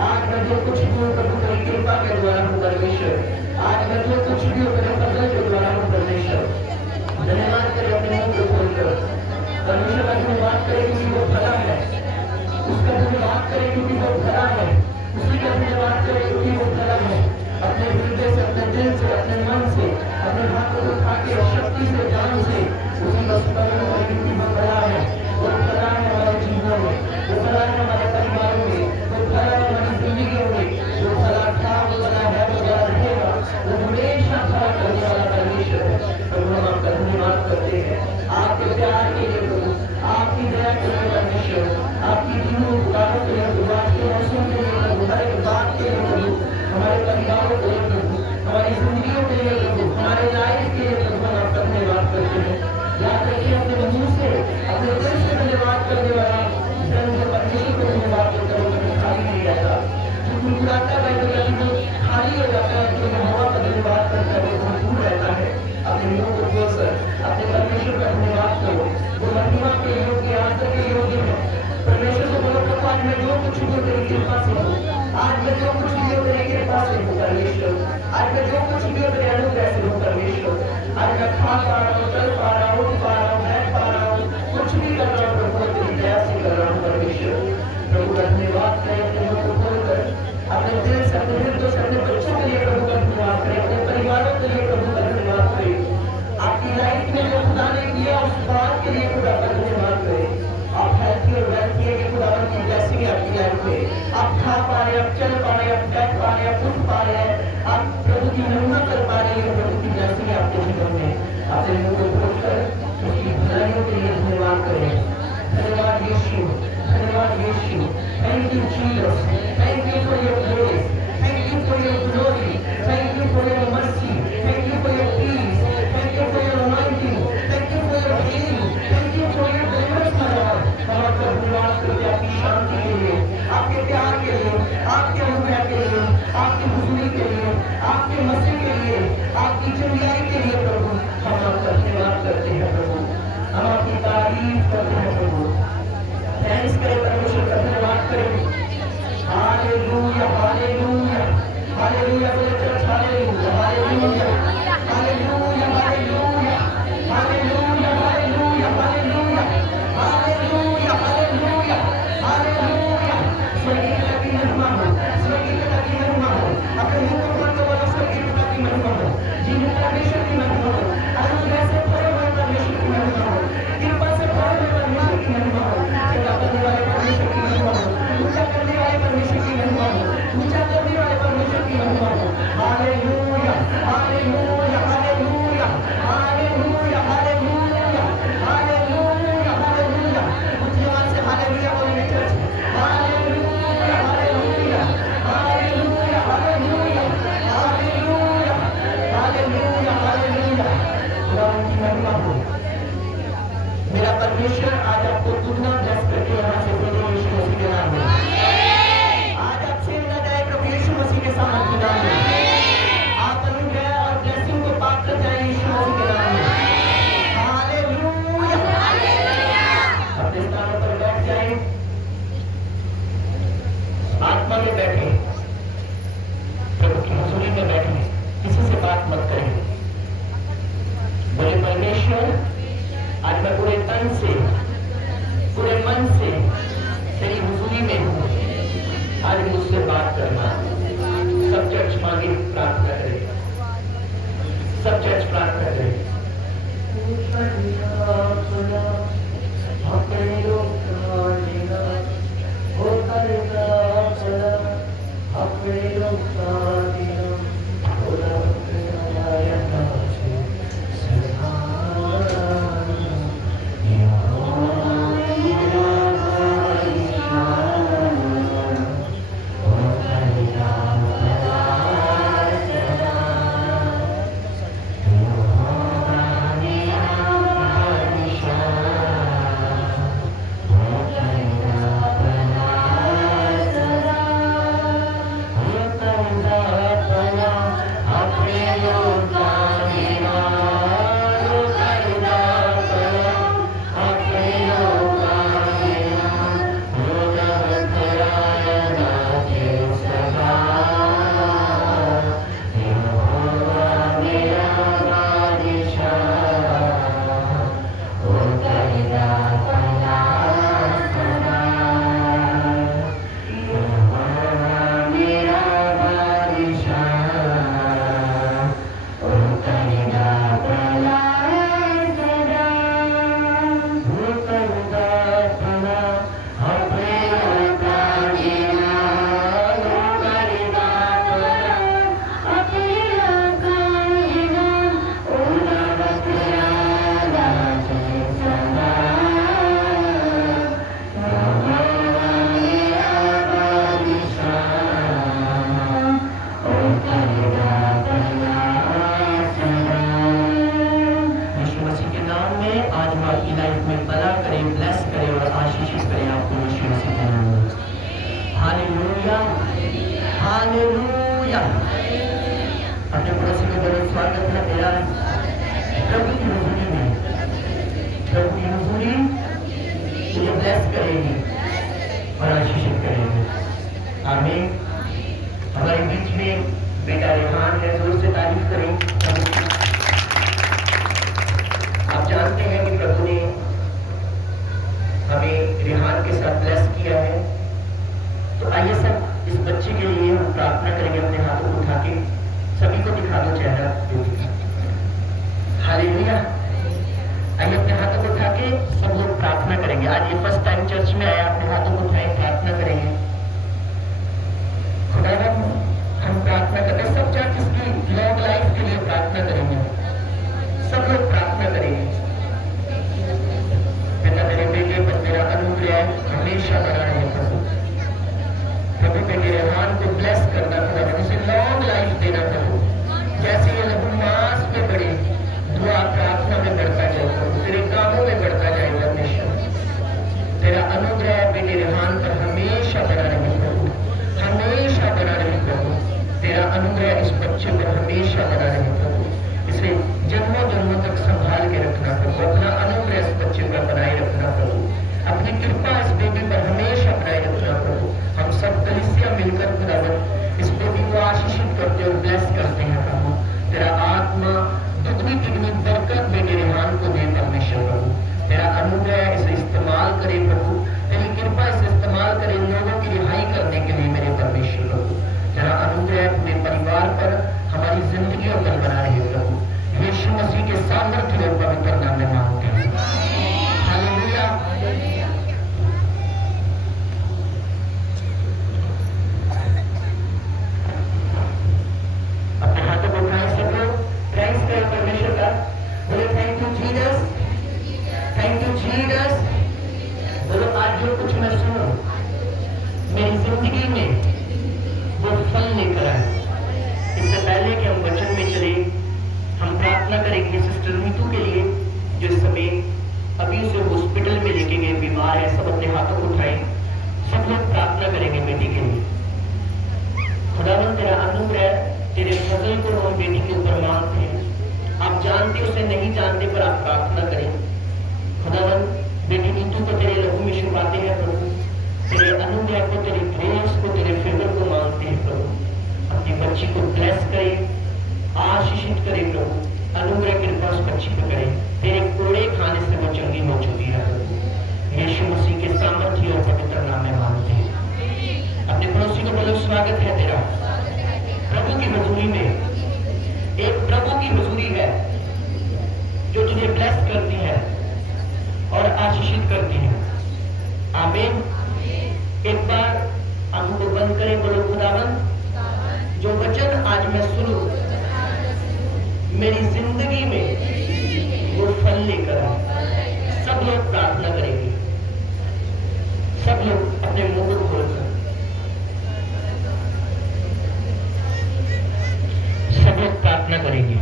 आज मैं जो कुछ भी हूँ प्रभु तेरी कृपा के द्वारा हूँ परमेश्वर। आज मैं जो कुछ भी हूँ तेरे फजल के द्वारा हूँ परमेश्वर। धन्यवाद करे अपने मुंह को खोलकर परमेश्वर का धन्यवाद करे क्योंकि वो भला है। उसका धन्यवाद करे क्योंकि वो भला है। उसी का धन्यवाद करे क्योंकि वो भला है। अपने हृदय से, अपने दिल से, अपने मन से, अपने हाथों को उठा के शक्ति से, जान से उसी का स्मरण करे क्योंकि वो भला है। वो भला है हमारे जीवन में, वो भला है हमारे परिवारों में, वो भला है हमारी जिंदगी में। वो भला था, वो भला है, वो भला रहेगा। वो हमेशा भला करने वाला परमेश्वर है। प्रभु हम आपका धन्यवाद करते हैं आपके प्यार के लिए प्रभु, आपकी दया के लिए परमेश्वर, आपकी जीवन उदाहरण के लिए प्रभु, आपके मौसम के लिए प्रभु, हर एक बात के लिए प्रभु, हमारे परिवारों के लिए प्रभु, हमारी जिंदगियों के लिए प्रभु, हमारे लाइफ के लिए प्रभु हम आपका धन्यवाद करते हैं। याद रखिए अपने मुंह से, अपने दिल से धन्यवाद करने वाला परमेश्वर को धन्यवाद करता है, कभी खाली नहीं रहता। जो गुनगुनाता है कभी वो खाली हो जाता है, जो हवा का धन्यवाद करता है वो भरपूर रहता है। अपने मुंह को खोलकर अपने परमेश्वर का धन्यवाद करो। वो महिमा के योग्य, आदर के योग्य है। परमेश्वर को बोलो प्रभु आज मैं जो कुछ भी तेरी कृपा से हूँ, आज मैं जो कुछ भी तेरी कृपा से हूँ परमेश्वर, आज मैं जो कुछ भी तेरे अनुग्रह से हूँ परमेश्वर। आज मैं खा पा रहा हूँ, चल पा रहा हूँ, उठ पा रहा हूँ, बैठ पा रहा हूँ, कुछ भी कर रहा हूँ प्रभु तेरी दया से कर रहा हूँ परमेश्वर। प्रभु का धन्यवाद करें अपने मुंह को खोलकर, अपने दिल से, अपने हृदय से, अपने बच्चों के लिए प्रभु का धन्यवाद करें, अपने परिवारों के लिए प्रभु का धन्यवाद करें। आपकी लाइफ में जो खुदा ने किया उस बात के लिए खुदा का धन्यवाद करें। आप हेल्थी और वेल्थी है कि खुदावन की ब्लेसिंग है आपकी लाइफ में। आप खा पा रहे हैं, आप चल पा रहे हैं, आप बैठ पा रहे हैं, आप उठ पा रहे हैं, आप प्रभु की महिमा कर पा रहे हैं। प्रभु की ब्लेसिंग है आपके जीवन में। अपने मुंह को खोलकर उसकी भलाइयों के लिए धन्यवाद करें। धन्यवाद यीशु, धन्यवाद यीशु। Thank you Jesus, thank you for your grace, thank you for your glory, thank you for your mercy, thank you for your peace, thank you for your anointing, thank you for your healing, thank you for your deliverance my lord. हम आपका धन्यवाद करते हैं आपकी शांति के लिए, आपके प्यार के लिए, आपके अनुग्रह के लिए, आपकी हुजूरी के लिए, आपके मसीह के लिए, आपकी चंगाई के लिए प्रभु हम आपका धन्यवाद करते हैं प्रभु। हम आपकी तारीफ करते हैं प्रभु। थैंक्स करें परमेश्वर का धन्यवाद करें। हालेलुया, हालेलुया, हालेलुया बोले church, hallelujah, hallelujah, hallelujah, hallelujah, hallelujah, hallelujah, hallelujah, hallelujah, hallelujah, hallelujah. स्वर्गीय पिता की महिमा हो, स्वर्गीय पिता की महिमा हो। अपने मुंह को खोल कर बोलो स्वर्गीय पिता की महिमा हो, जीवित परमेश्वर की महिमा हो, अनुग्रह से भरे हुए परमेश्वर की महिमा हो, कृपा से भरे हुए परमेश्वर की महिमा हो, सदा करने वाले परमेश्वर की महिमा हो, ऊंचा करने वाले परमेश्वर की महिमा हो, ऊंचा करने वाले परमेश्वर की महिमा हो। Hallelujah, hallelujah, hallelujah, hallelujah, hallelujah, hallelujah, hallelujah. ऊंची आवाज से हालेलुया बोलेंगे church. Hallelujah, hallelujah, hallelujah, hallelujah, hallelujah, hallelujah, hallelujah. खुदा की महिमा हो। मेरा परमेश्वर आज आपको दुगना ब्लेस करके यहाँ से भेजे यीशु मसीह के नाम में। आज आपसे मिला जाए प्रभु यीशु मसीह के सामर्थ्य के नाम में। आप अनुग्रह और ब्लेसिंग को पात्र जाए यीशु मसीह के नाम में। Hallelujah, hallelujah. अपने स्थानों पर बैठ जाए, आत्मा में बैठे, प्रभु की हुजूरी में बैठे, किसी से बात मत करें। बोले परमेश्वर आज मैं पूरे तन से, पूरे मन से तेरी हुजूरी में हूँ, आज मुझसे बात करना। सब चर्च मांगे प्रार्थना करें, सब चर्च प्रार्थना करें। आपकी लाइफ में भला करे, ब्लेस करे और आशीषित करे आपको यीशु मसीह के नाम में। Hallelujah, hallelujah. अपने पड़ोसी को बड़े स्वागत है तेरा प्रभु की हुजूरी में। प्रभु की हुजूरी तुझे ब्लेस करेगी और आशीषित करेगी। आमीन। हमारे बीच में बेटा रेहान है, जोर से तारीफ करें। आप जानते हैं कि प्रभु ने हमें रेहान के साथ ब्लेस किया है। तो आइए सब इस बच्चे के लिए हम प्रार्थना करेंगे। अपने हाथों को उठा के सभी को दिखा दो चेहरा। हालेलुया। आइए अपने हाथों को उठा के सब लोग प्रार्थना करेंगे। आज ये फर्स्ट टाइम चर्च में आया, अपने हाथों को उठाए प्रार्थना करेंगे। खुदावन हम प्रार्थना करते हैं, सब चर्च की लॉन्ग लाइफ के लिए प्रार्थना करेंगे। सब लोग प्रार्थना करेंगे। पिता मेरे बेटे पर तेरा अनुग्रह हमेशा बना रहे प्रभु। प्रभु बेटे रेहान को ब्लेस करना खुदावन, उसे लॉन्ग लाइफ देना प्रभु। जैसे ये लघु मास में बढ़े, दुआ प्रार्थना में बढ़ता जाए प्रभु, तेरे कामों में बढ़ता जाए परमेश्वर। तेरा अनुग्रह बेटे रेहान पर हमेशा बना रहे प्रभु, हमेशा बना रहे प्रभु। तेरा अनुग्रह इस बच्चे पर हमेशा बना रहे प्रभु। इसे जन्मों जन्मों तक संभाल के रखना प्रभु। अपना अनुग्रह इस बच्चे पर बनाए रखना प्रभु। अपनी कृपा इस बेबी पर हमेशा बनाए रखना प्रभु। हम सब कलीसिया मिलकर खुदावन इस बेबी को आशीषित करते और ब्लेस करते हैं प्रभु। तेरा आत्मा दुगनी तिगनी बरकत बेटे रेहान को दे परमेश्वर प्रभु। तेरा अनुग्रह इसे इस्तेमाल करे प्रभु। तेरी कृपा इसे इस्तेमाल करे लोगों की रिहाई करने के लिए मेरे परमेश्वर प्रभु। तेरा अनुग्रह पूरे परिवार पर, हमारी जिंदगियों पर बना रहे प्रभु। यीशु मसीह के सामर्थ्य और पवित्र नाम में मांगते हैं। हालेलुया। अपने हाथों को उठाएं सब लोग, थैंक्स करें परमेश्वर का। बोले thank you Jesus, thank you Jesus. बोलो आज जो कुछ मैं सुनूं मेरी जिंदगी में वो फल लेकर आए। इससे पहले कि हम वचन में चले, हम प्रार्थना करेंगे सिस्टर नीतू के लिए, जो इस समय अभी उसे हॉस्पिटल में लेके गए, बीमार है। सब अपने हाथों को उठाएं, सब लोग प्रार्थना करेंगे बेटी के लिए। खुदावन तेरा अनुग्रह, तेरे फजल को हम बेटी के ऊपर मांगते हैं। आप जानते उसे नहीं जानते, पर आप प्रार्थना करें। खुदावन बेटी नीतू को तेरे लहू में छुपाते हैं प्रभु। तेरे अनुग्रह को, तेरे ग्रेस को, तेरे फेवर को मांगते हैं प्रभु। अपनी बच्ची को ब्लेस करे, आशीषित करे प्रभु। अनुग्रह कृपा उस बच्ची को करे। तेरे कोड़े खाने से वो चंगी हो चुकी है प्रभु। यीशु मसीह के सामर्थ्य और पवित्र नाम में मांगते हैं। अपने पड़ोसी को बोलो स्वागत है तेरा प्रभु की हुजूरी में। एक प्रभु की हुजूरी है जो तुझे ब्लेस करती है और आशीषित करती है। आमीन। एक बार आंखों को बंद करें, बोलो खुदावन जो वचन आज मैं सुनूं मेरी जिंदगी में वो फल लेकर आए। सब लोग प्रार्थना करेंगे। सब लोग अपने मुंह को खोलकर सब लोग प्रार्थना करेंगे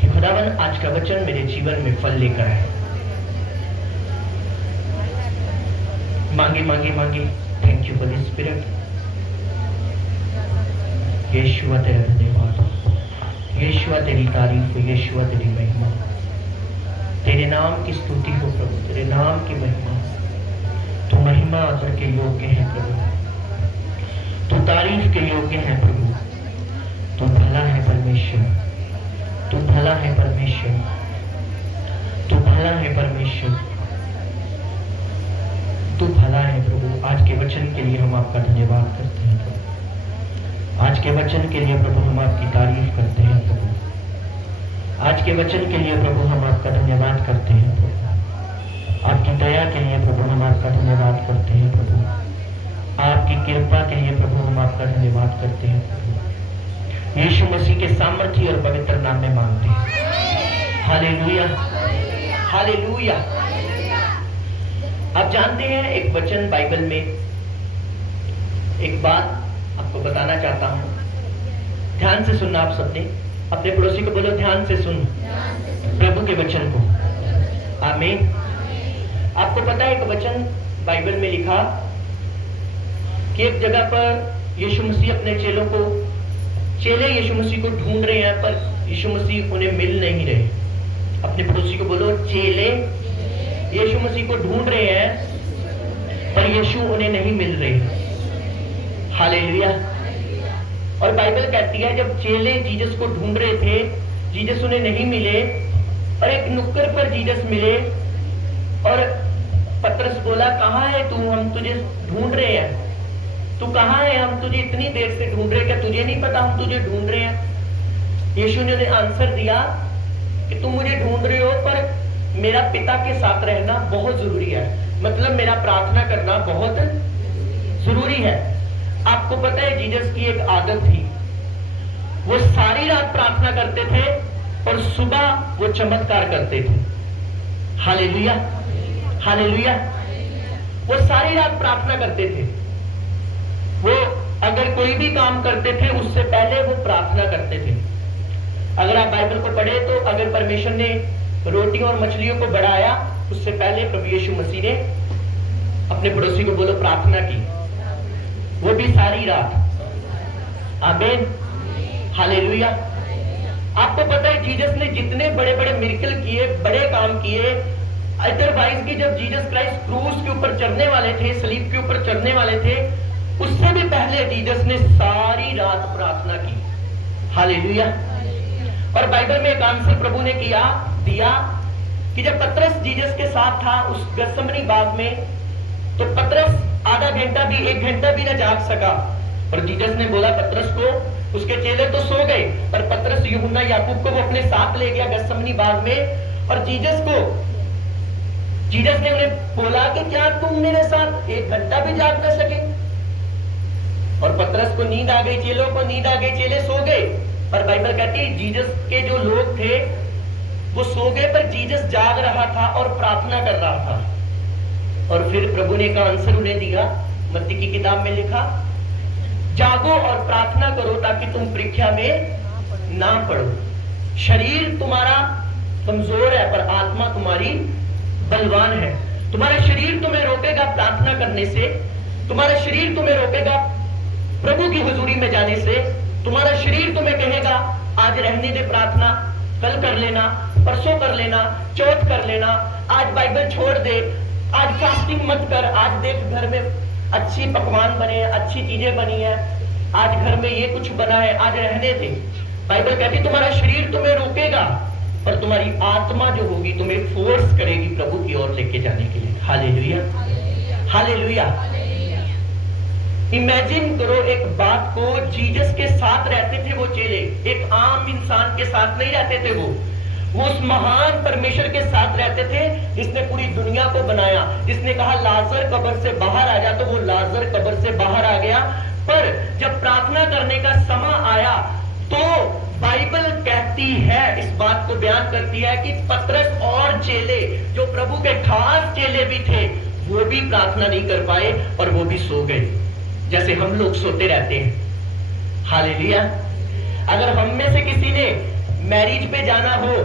कि खुदावन आज का वचन मेरे जीवन में फल लेकर आए। मांगे मांगे मांगे। Thank you holy spirit. यीशुआ तेरा धन्यवाद, यीशुआ तेरी तारीफ हो, यीशुआ तेरी महिमा। तेरे नाम की स्तुति हो प्रभु, तेरे नाम की महिमा। तू महिमा आदर के योग्य है प्रभु, तू तारीफ के योग्य है प्रभु। तू भला है परमेश्वर, तू भला है परमेश्वर, तू भला है परमेश्वर, तू भला है प्रभु। आज के वचन के लिए हम आपका धन्यवाद करते हैं प्रभु। आज के वचन के लिए प्रभु हम आपकी तारीफ करते हैं प्रभु। आज के वचन के लिए प्रभु हम आपका धन्यवाद करते हैं प्रभु। आपकी दया के लिए प्रभु हम आपका धन्यवाद करते हैं प्रभु। आपकी कृपा के लिए प्रभु हम आपका धन्यवाद करते हैं प्रभु। यीशु मसीह के सामर्थ्य और पवित्र नाम में मांगते हैं। Hallelujah, hallelujah. आप जानते हैं एक वचन बाइबल में, एक बात आपको बताना चाहता हूं। ध्यान से सुनना आप सबने। अपने पड़ोसी को बोलो ध्यान से सुन प्रभु के वचन को। आमीन। आपको पता है एक वचन बाइबल में लिखा कि एक जगह पर यीशु मसीह अपने चेले यीशु मसीह को ढूंढ रहे हैं, पर यीशु मसीह उन्हें मिल नहीं रहे। अपने पड़ोसी को बोलो, चेले यीशु मसीह को ढूंढ रहे हैं पर यीशु उन्हें नहीं मिल रहे। हालेलुया। और बाइबल कहती है जब चेले जीसस को ढूंढ रहे थे, जीसस उन्हें नहीं मिले, और एक नुक्कड़ पर जीसस मिले और पतरस बोला, कहाँ है तू, हम तुझे ढूंढ रहे हैं। तू कहाँ है, हम तुझे इतनी देर से ढूंढ रहे हैं, क्या तुझे नहीं पता हम तुझे ढूंढ रहे हैं। यीशु ने आंसर दिया कि तुम मुझे ढूंढ रहे हो पर मेरा पिता के साथ रहना बहुत जरूरी है, मतलब मेरा प्रार्थना करना बहुत जरूरी है। आपको पता है जीसस की एक आदत थी, वो सारी रात प्रार्थना करते थे और सुबह वो चमत्कार करते थे। Hallelujah, hallelujah. वो सारी रात प्रार्थना करते थे। वो अगर कोई भी काम करते थे उससे पहले वो प्रार्थना करते थे। अगर आप बाइबल को पढ़े तो अगर परमेश्वर ने रोटी और मछलियों को बढ़ाया, उससे पहले प्रभु यीशु मसीह ने, अपने पड़ोसी को बोलो, प्रार्थना की, वो भी सारी रात। आमीन, हालेलुया। आपको पता है जीसस ने जितने बड़े बड़े मिरेकल किए, बड़े काम किए, अदरवाइज कि जब जीसस क्राइस्ट क्रूस के ऊपर चढ़ने वाले थे, सलीब के ऊपर चढ़ने वाले थे, उससे भी पहले जीसस ने सारी रात प्रार्थना की। हालेलुया। और बाइबल में एक आंसर प्रभु ने दिया कि जब पतरस जीसस के साथ था उस गत्समनी बाग में, तो पतरस आधा घंटा भी, 1 घंटा भी ना जाग सका। और जीसस ने बोला पतरस को, उसके चेले तो सो गए, पर पतरस, यूहन्ना, याकूब को वो अपने साथ ले गया गत्समनी बाग में। और जीसस ने उन्हें बोला कि क्या तुम मेरे साथ 1 घंटा भी जाग ना सके। और पतरस को नींद आ गई, चेलों को नींद आ गई, चेले सो गए। पर बाइबल कहती है जीसस के जो लोग थे वो सो गए, पर जीसस जाग रहा था और प्रार्थना कर रहा था। और फिर प्रभु ने एक आंसर उन्हें दिया। मत्ती की किताब में लिखा, जागो और प्रार्थना करो ताकि तुम परीक्षा में ना पड़ो। शरीर तुम्हारा कमजोर है पर आत्मा तुम्हारी बलवान है। तुम्हारा शरीर तुम्हें रोकेगा प्रार्थना करने से, तुम्हारा शरीर तुम्हें रोकेगा प्रभु की हुजूरी में जाने से, तुम्हारा शरीर तुम्हें कहेगा आज रहने दे प्रार्थना, कल कर लेना, परसों कर लेना, चौथ कर लेना, आज बाइबल छोड़ दे, आज फास्टिंग मत कर, आज देख घर में अच्छी पकवान बने हैं, अच्छी चीजें बनी है, आज घर में ये कुछ बना है, आज रहने दे। बाइबल कहती तुम्हारा शरीर तुम्हें रोकेगा पर तुम्हारी आत्मा जो होगी तुम्हें फोर्स करेगी प्रभु की ओर लेके जाने के लिए। Hallelujah, hallelujah. इमेजिन करो एक बात को, जीसस के साथ रहते थे वो चेले, एक आम इंसान के साथ नहीं रहते थे। वो उस महान परमेश्वर के साथ रहते थे जिसने पूरी दुनिया को बनाया, जिसने कहा लाजर कब्र से बाहर आ जा, तो वो लाजर कब्र से बाहर आ गया। पर जब प्रार्थना करने का समय आया तो बाइबल कहती है, इस बात को बयान करती है कि पतरस और चेले जो प्रभु के खास चेले भी थे, वो भी प्रार्थना नहीं कर पाए और वो भी सो गए, जैसे हम लोग सोते रहते हैं। हालेलुया। अगर हम में से किसी ने मैरिज पे जाना हो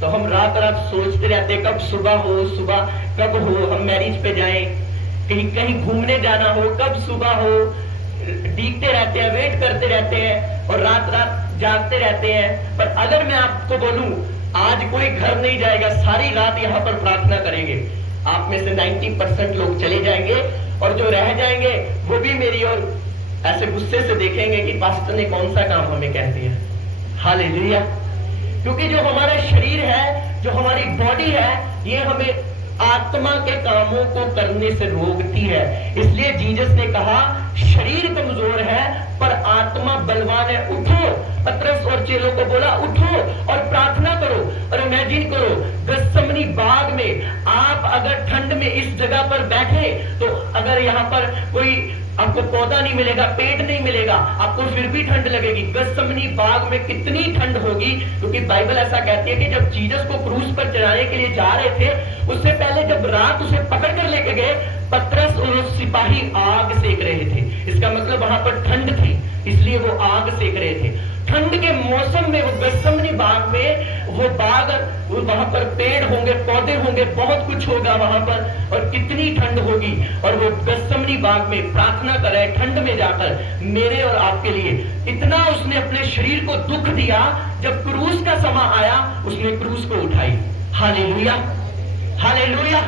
तो हम रात रात सोचते रहते कब सुबह हो, सुबह कब हो, हम मैरिज पे जाएं। कहीं कहीं घूमने जाना हो कब सुबह हो, डीकते रहते हैं, वेट करते रहते हैं और रात रात जागते रहते हैं। पर अगर मैं आपको बोलूं आज कोई घर नहीं जाएगा, सारी रात यहाँ पर प्रार्थना करेंगे, आप में से 90% लोग चले जाएंगे और जो रह जाएंगे वो भी मेरी ओर ऐसे गुस्से से देखेंगे कि पास्टर ने कौन सा काम हमें कह दिया। हालेलुया। क्योंकि जो हमारा शरीर है, जो हमारी बॉडी है, ये हमें आत्मा के कामों को करने से रोकती है। इसलिए जीसस ने कहा शरीर कमजोर है पर आत्मा बलवान है। उठो, पतरस और चेलों को बोला उठो और प्रार्थना करो। और इमेजिन करो गत्समनी बाग में आप अगर ठंड में इस जगह पर बैठे तो अगर यहाँ पर कोई आपको पौधा नहीं मिलेगा, पेड़ नहीं मिलेगा, आपको फिर भी ठंड लगेगी। गत्समनी बाग में कितनी ठंड होगी, क्योंकि बाइबल ऐसा कहती है कि जब जीसस को क्रूस पर चढ़ाने के लिए जा रहे थे, उससे पहले जब रात उसे पकड़ कर लेके गए, पतरस और सिपाही आग सेक रहे थे। इसका मतलब वहां पर ठंड थी, इसलिए वो आग सेक रहे थे। ठंड के मौसम में वो गत्सेमनी बाग में, वो बाग, वहां पर पेड़ होंगे, पौधे होंगे, बहुत कुछ होगा वहां पर, और कितनी ठंड होगी, और वो गत्सेमनी बाग में प्रार्थना करे ठंड में जाकर मेरे और आपके लिए। इतना उसने अपने शरीर को दुख दिया, जब क्रूस का समय आया उसने क्रूस को उठाई। Hallelujah, hallelujah.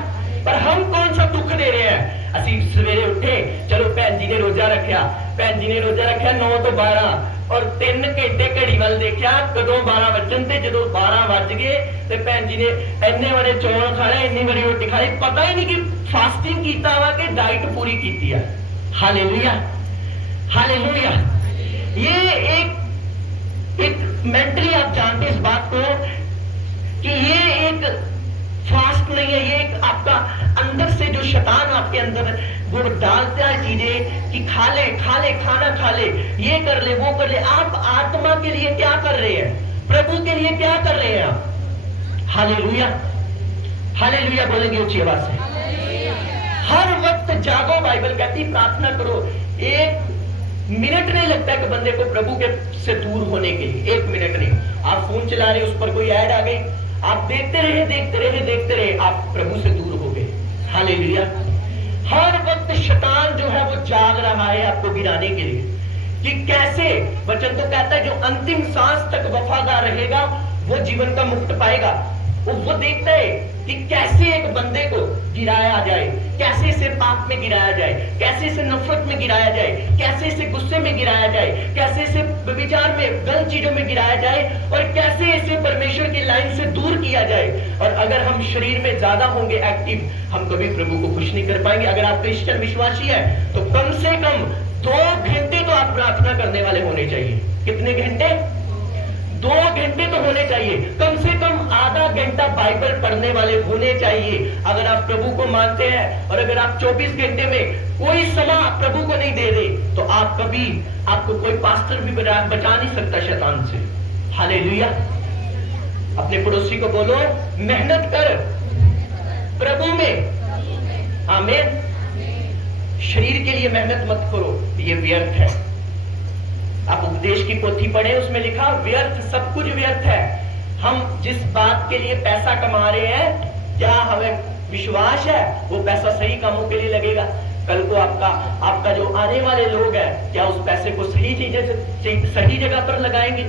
पर हम कौन सा दुख दे रहे हैं? ਅਸੀਂ सवेरे उठे, चलो भैन जी ने रोजा रखा, भैन जी ने रोजा रखा 9 ਤੋਂ 12, और 3 घंटे घड़ी वाल देखा कदों 12 वजन ते जो 12 वज गए तो भैन जी ने इन्ने बड़े चौल खा ले, इन्नी बड़ी रोटी खा ली, पता ही नहीं कि फास्टिंग कीता वा कि डाइट पूरी की है। Hallelujah, hallelujah. ये एक मेंटली आप जानते इस बात को कि ये एक फास्ट नहीं है, ये एक आपका अंदर से जो शैतान आपके अंदर वो डालता है चीजें कि खा ले खाना खा ले, ये कर ले वो कर ले। आप आत्मा के लिए क्या कर रहे हैं? प्रभु के लिए क्या कर रहे हैं आप? हालेलुया, हालेलुया बोलेंगे ऊंची आवाज से। हर वक्त जागो, बाइबल कहती प्रार्थना करो। 1 मिनट नहीं लगता है कि बंदे को प्रभु के से दूर होने के लिए, 1 मिनट नहीं। आप फोन चला रहे, उस पर कोई ऐड आ गई, आप देखते रहे, आप प्रभु से दूर हो गए। हालेलुया। हर वक्त शैतान जो है वो जाग रहा है आपको गिराने के लिए कि कैसे, वचन तो कहता है जो अंतिम सांस तक वफादार रहेगा वो जीवन का मुक्त पाएगा। वो देखता है कि कैसे एक बंदे को गिराया जाए, कैसे इसे पाप में गिराया जाए, कैसे इसे नफरत में गिराया जाए, कैसे इसे गुस्से में गिराया जाए, कैसे इसे विचार में गलत चीजों में गिराया जाए, और कैसे इसे परमेश्वर की लाइन से दूर किया जाए। और अगर हम शरीर में ज्यादा होंगे एक्टिव, हम कभी प्रभु को खुश नहीं कर पाएंगे। अगर आप क्रिश्चियन विश्वासी है तो कम से कम 2 घंटे तो आप प्रार्थना करने वाले होने चाहिए। कितने घंटे? 2 घंटे तो होने चाहिए। कम से कम आधा घंटा बाइबल पढ़ने वाले होने चाहिए। अगर आप प्रभु को मानते हैं और अगर आप 24 घंटे में कोई समय प्रभु को नहीं दे रहे तो आप कभी, आपको कोई पास्टर भी बचा नहीं सकता शैतान से। हालेलुया। अपने पड़ोसी को बोलो मेहनत कर प्रभु में। आमीन। शरीर के लिए मेहनत मत करो, ये व्यर्थ है। आप उपदेश की पोथी पढ़े, उसमें लिखा व्यर्थ, सब कुछ व्यर्थ है। हम जिस बात के लिए पैसा कमा रहे हैं, क्या हमें विश्वास है वो पैसा सही कामों के लिए लगेगा? कल को आपका जो आने वाले लोग हैं, क्या उस पैसे को सही चीजें से सही जगह पर लगाएंगे?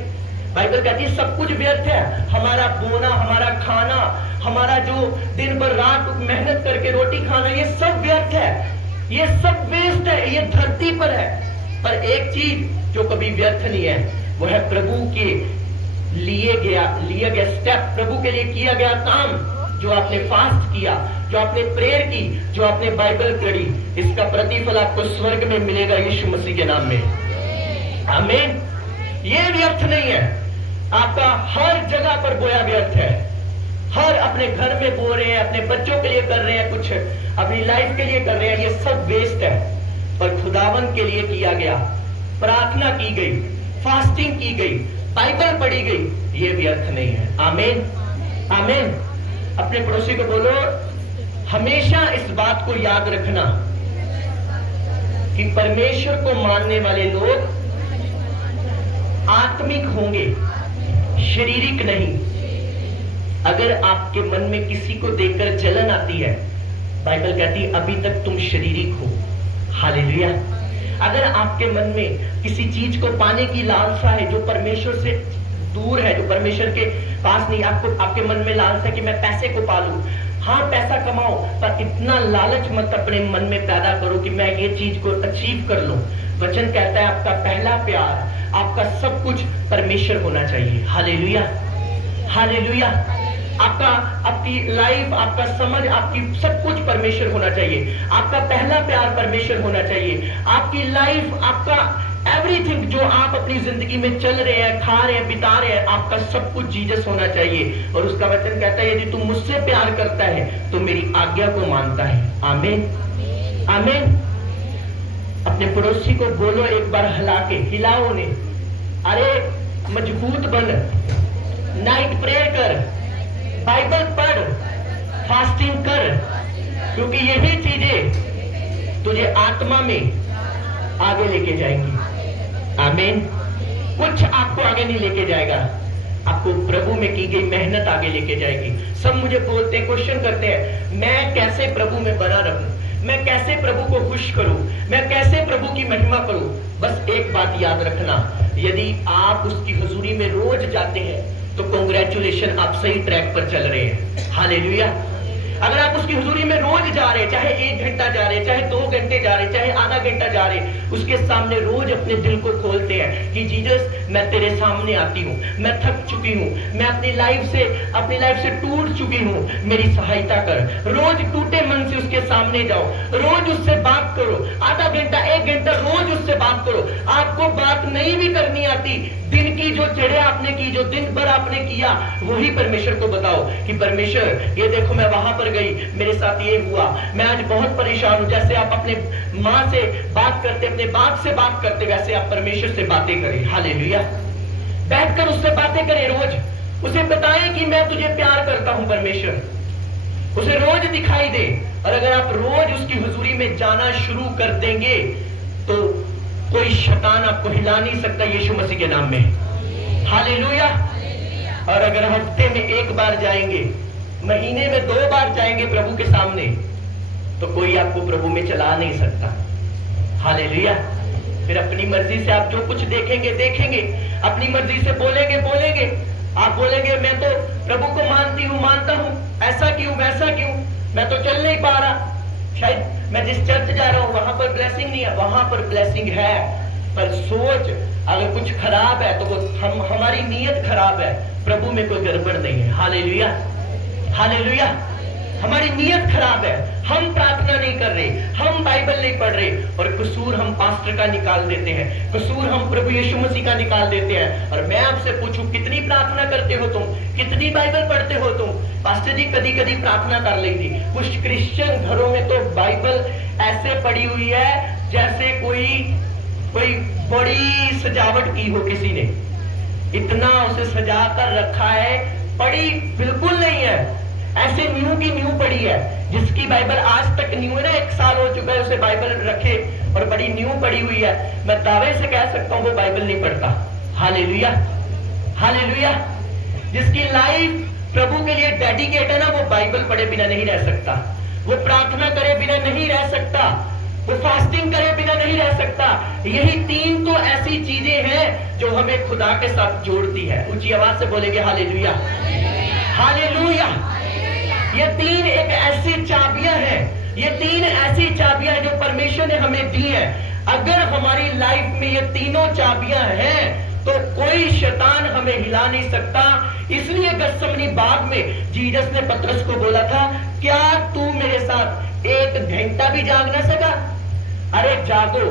बाइबल कहती है सब कुछ व्यर्थ है। हमारा बोना, हमारा खाना, हमारा जो दिन भर रात मेहनत करके रोटी खाना, ये सब व्यर्थ है, ये सब वेस्ट है, ये धरती पर है। पर एक चीज जो कभी व्यर्थ नहीं है वो है प्रभु के लिए गया स्टेप, प्रभु के लिए किया गया काम। जो आपने फास्ट किया, जो आपने प्रेयर की, जो आपने बाइबल पढ़ी, इसका प्रतिफल आपको स्वर्ग में मिलेगा यीशु मसीह के नाम में। आमीन। ये व्यर्थ नहीं है। आपका हर जगह पर बोया व्यर्थ है। हर अपने घर में बो रहे हैं, अपने बच्चों के लिए कर रहे हैं, कुछ अपनी लाइफ के लिए कर रहे हैं, ये सब वेस्ट है। पर खुदावन के लिए किया गया, प्रार्थना की गई, फास्टिंग की गई, बाइबल पढ़ी गई, ये व्यर्थ नहीं है। आमीन, आमीन। अपने पड़ोसी को बोलो हमेशा इस बात को याद रखना कि परमेश्वर को मानने वाले लोग आत्मिक होंगे, शारीरिक नहीं। अगर आपके मन में किसी को देखकर जलन आती है, बाइबल कहती है अभी तक तुम शारीरिक हो। हालेलुया। अगर आपके मन में किसी चीज को पाने की लालसा है जो परमेश्वर से दूर है, जो परमेश्वर के पास नहीं, आपके मन में लालसा है कि मैं पैसे को पालूं, हाँ पैसा कमाओ, पर इतना लालच मत अपने मन में पैदा करो कि मैं ये चीज को अचीव कर लूं। वचन कहता है आपका पहला प्यार, आपका सब कुछ परमेश्वर होना चाहिए। Hallelujah, hallelujah. आपकी लाइफ, आपका समझ, आपकी सब कुछ परमेश्वर होना चाहिए। आपका पहला प्यार परमेश्वर होना चाहिए। आपकी लाइफ, आपका एवरीथिंग जो आप अपनी जिंदगी में चल रहे हैं, खा रहे हैं, बिता रहे हैं, आपका सब कुछ जीसस होना चाहिए। और उसका वचन कहता है यदि तू मुझसे प्यार करता है तो मेरी आज्ञा को मानता है। आमीन, आमीन। अपने पड़ोसी को बोलो एक बार हिलाओ ने, अरे मजबूत बन, नाइट प्रेयर कर, बाइबल पढ़, फास्टिंग कर, क्योंकि यही चीजें तुझे आत्मा में आगे लेके जाएंगी। आमीन, कुछ आपको आगे नहीं लेके जाएगा, आपको प्रभु में की गई मेहनत आगे लेके जाएगी। सब मुझे बोलते हैं, क्वेश्चन करते हैं, मैं कैसे प्रभु में बना रहूं, मैं कैसे प्रभु को खुश करूं, मैं कैसे प्रभु की महिमा करूं। बस एक बात याद रखना, यदि आप उसकी हुजूरी में रोज जाते हैं तो कांग्रेचुलेशन, आप सही ट्रैक पर चल रहे हैं। हालेलुया। अगर आप उसकी हुजूरी में रोज जा रहे, चाहे 1 घंटा जा रहे, चाहे 2 घंटे जा रहे, चाहे आधा घंटा जा रहे, उसके सामने रोज अपने दिल को खोलते हैं कि जीसस मैं तेरे सामने आती हूँ, मैं थक चुकी हूँ, मैं अपनी लाइफ से टूट चुकी हूँ, मेरी सहायता कर। रोज टूटे मन से उसके सामने जाओ, रोज उससे बात करो, आधा घंटा 1 घंटा रोज उससे बात करो। आपको बात नहीं भी करनी आती, दिन की जो जड़ें आपने की, जो दिन भर आपने किया, वही परमेश्वर को बताओ कि परमेश्वर ये देखो मैं वहां पर गई, मेरे साथ ये हुआ, मैं आज बहुत परेशान हूं। जैसे आप अपने माँ से बात करते, अपने बाप से बात करते, वैसे आप परमेश्वर से बातें करें। हालेलुया। बैठकर उससे बातें करें, रोज उसे बताएं कि मैं तुझे प्यार करता हूं परमेश्वर, उसे रोज दिखाई दे। और अगर आप रोज उसकी हुजूरी में जाना शुरू कर देंगे तो कोई शैतान आपको हिला नहीं सकता, यीशु मसीह के नाम में। हालेलुया। और अगर हफ्ते में 1 बार जाएंगे, महीने में 2 बार जाएंगे प्रभु के सामने, तो कोई आपको प्रभु में चला नहीं सकता। हालेलुया। फिर अपनी मर्जी से आप जो कुछ देखेंगे देखेंगे, अपनी मर्जी से बोलेंगे। आप बोलेंगे मैं तो प्रभु को मानता हूं, ऐसा क्यों वैसा क्यों, मैं तो चल नहीं पा रहा, शायद मैं जिस चर्च जा रहा हूं वहां पर ब्लेसिंग नहीं है, वहां पर ब्लेसिंग है। पर सोच अगर कुछ खराब है तो वो हमारी नीयत खराब है, प्रभु में कोई गड़बड़ नहीं है। हालेलुया। हालेलुया। हमारी नीयत खराब है, हम प्रार्थना नहीं कर रहे, हम बाइबल नहीं पढ़ रहे, और कसूर हम पास्टर का निकाल देते हैं, कसूर हम प्रभु यीशु मसीह का निकाल देते हैं। और मैं आपसे पूछूं, कितनी प्रार्थना करते हो तुम, कितनी बाइबल पढ़ते हो तुम? पास्टर जी कभी कभी प्रार्थना कर लेती। कुछ क्रिश्चियन घरों में तो बाइबल ऐसे पड़ी हुई है जैसे कोई बड़ी सजावट की हो किसी ने, इतना उसे सजा कर रखा है, पढ़ी बिल्कुल नहीं है, ऐसे न्यू की न्यू पड़ी है। जिसकी बाइबल आज तक न्यू है ना, 1 साल हो चुका है उसे बाइबल रखे और बड़ी न्यू पड़ी हुई है, मैं दावे से कह सकता हूं वो बाइबल नहीं पढ़ता। हालेलुया। हालेलुया। जिसकी लाइफ प्रभु के लिए डेडिकेट है ना, वो बाइबल पढ़े बिना नहीं रह सकता, वो प्रार्थना करे बिना नहीं रह सकता, वो फास्टिंग करे बिना नहीं रह सकता। यही 3 तो ऐसी चीजें हैं जो हमें खुदा के साथ जोड़ती है। ऊंची आवाज से बोलेंगे हालेलुया। हालेलुया। ये 3 एक ऐसी चाबियां हैं, ये 3 ऐसी चाबियां हैं जो परमेश्वर ने हमें दी है। अगर हमारी लाइफ में ये तीनों चाबियां हैं तो कोई शैतान हमें हिला नहीं सकता। इसलिए गत्समनी बाग में जीसस ने पतरस को बोला था, क्या तू मेरे साथ 1 घंटा भी जाग ना सका? अरे जागो।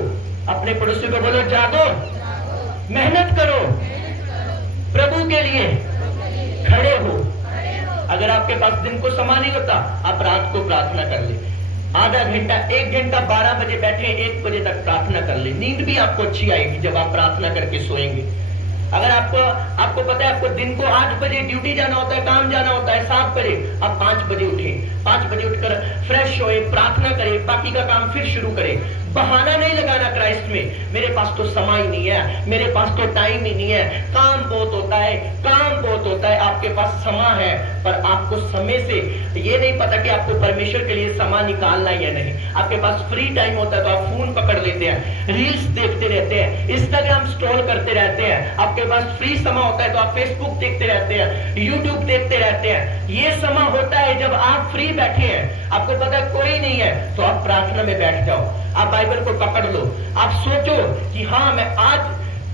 अपने पड़ोसी को बोलो जागो, मेहनत करो, प्रभु के लिए खड़े हो। अगर आपके पास दिन को समा नहीं होता, आप रात को प्रार्थना कर ले, आधा घंटा 1 घंटा 12 बजे बैठे 1 बजे तक प्रार्थना कर ले। नींद भी आपको अच्छी आएगी जब आप प्रार्थना करके सोएंगे। अगर आपको पता है आपको दिन को 8 बजे ड्यूटी जाना होता है, काम जाना होता है, 7 बजे, आप 5 बजे उठें, 5 बजे उठकर फ्रेश होए, प्रार्थना करें, बाकी का काम फिर शुरू करें। बहाना नहीं लगाना क्राइस्ट में, मेरे पास तो समय ही नहीं है, मेरे पास तो टाइम ही नहीं है, काम बहुत होता है, काम बहुत होता है। आपके पास समय है, पर आपको समय से ये नहीं पता कि आपको परमेश्वर के लिए समय निकालना है या नहीं। आपके पास फ्री टाइम होता है तो आप फोन पकड़ लेते हैं, रील्स देखते रहते हैं, इंस्टाग्राम स्क्रॉल करते रहते हैं। आपके पास फ्री समय होता है तो आप फेसबुक देखते रहते हैं, यूट्यूब देखते रहते हैं। ये समय होता है जब आप फ्री बैठे हैं, आपको पता कोई नहीं है, तो आप प्रार्थना में बैठ जाओ, आप बाइबल को पकड़ लो, आप सोचो कि हाँ मैं आज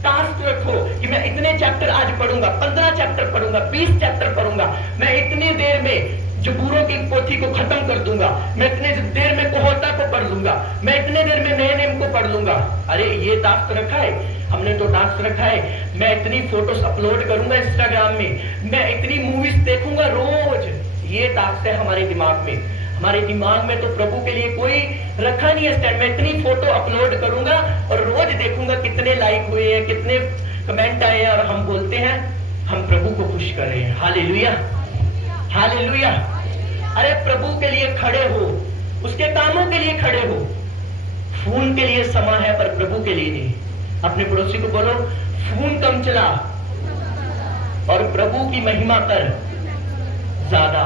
टास्क रखो कि मैं इतने चैप्टर आज पढ़ूंगा, 15 चैप्टर पढ़ूंगा, 20 चैप्टर पढ़ूंगा, मैं इतनी देर में जबूरों की पोथी को खत्म कर दूंगा, मैं इतने देर में कोहता को पढ़ लूंगा, मैं इतने देर में नए नेम को पढ़ लूंगा। अरे ये टास्क रखा है हमने, तो टास्क रखा है मैं इतनी फोटोज अपलोड करूंगा इंस्टाग्राम में, मैं इतनी मूवीज देखूंगा रोज। ये टास्क है हमारे दिमाग में, हमारे दिमाग में तो प्रभु के लिए कोई रखा नहीं है। मैं इतनी फोटो अपलोड करूंगा और रोज देखूंगा कितने लाइक हुए हैं, कितने कमेंट आए हैं, और हम बोलते हैं हम प्रभु को खुश कर रहे हैं। हालेलुया। हालेलुया। अरे प्रभु के लिए खड़े हो, उसके कामों के लिए खड़े हो। फोन के लिए समय है पर प्रभु के लिए नहीं। अपने पड़ोसी को बोलो फोन कम चला और प्रभु की महिमा कर ज्यादा।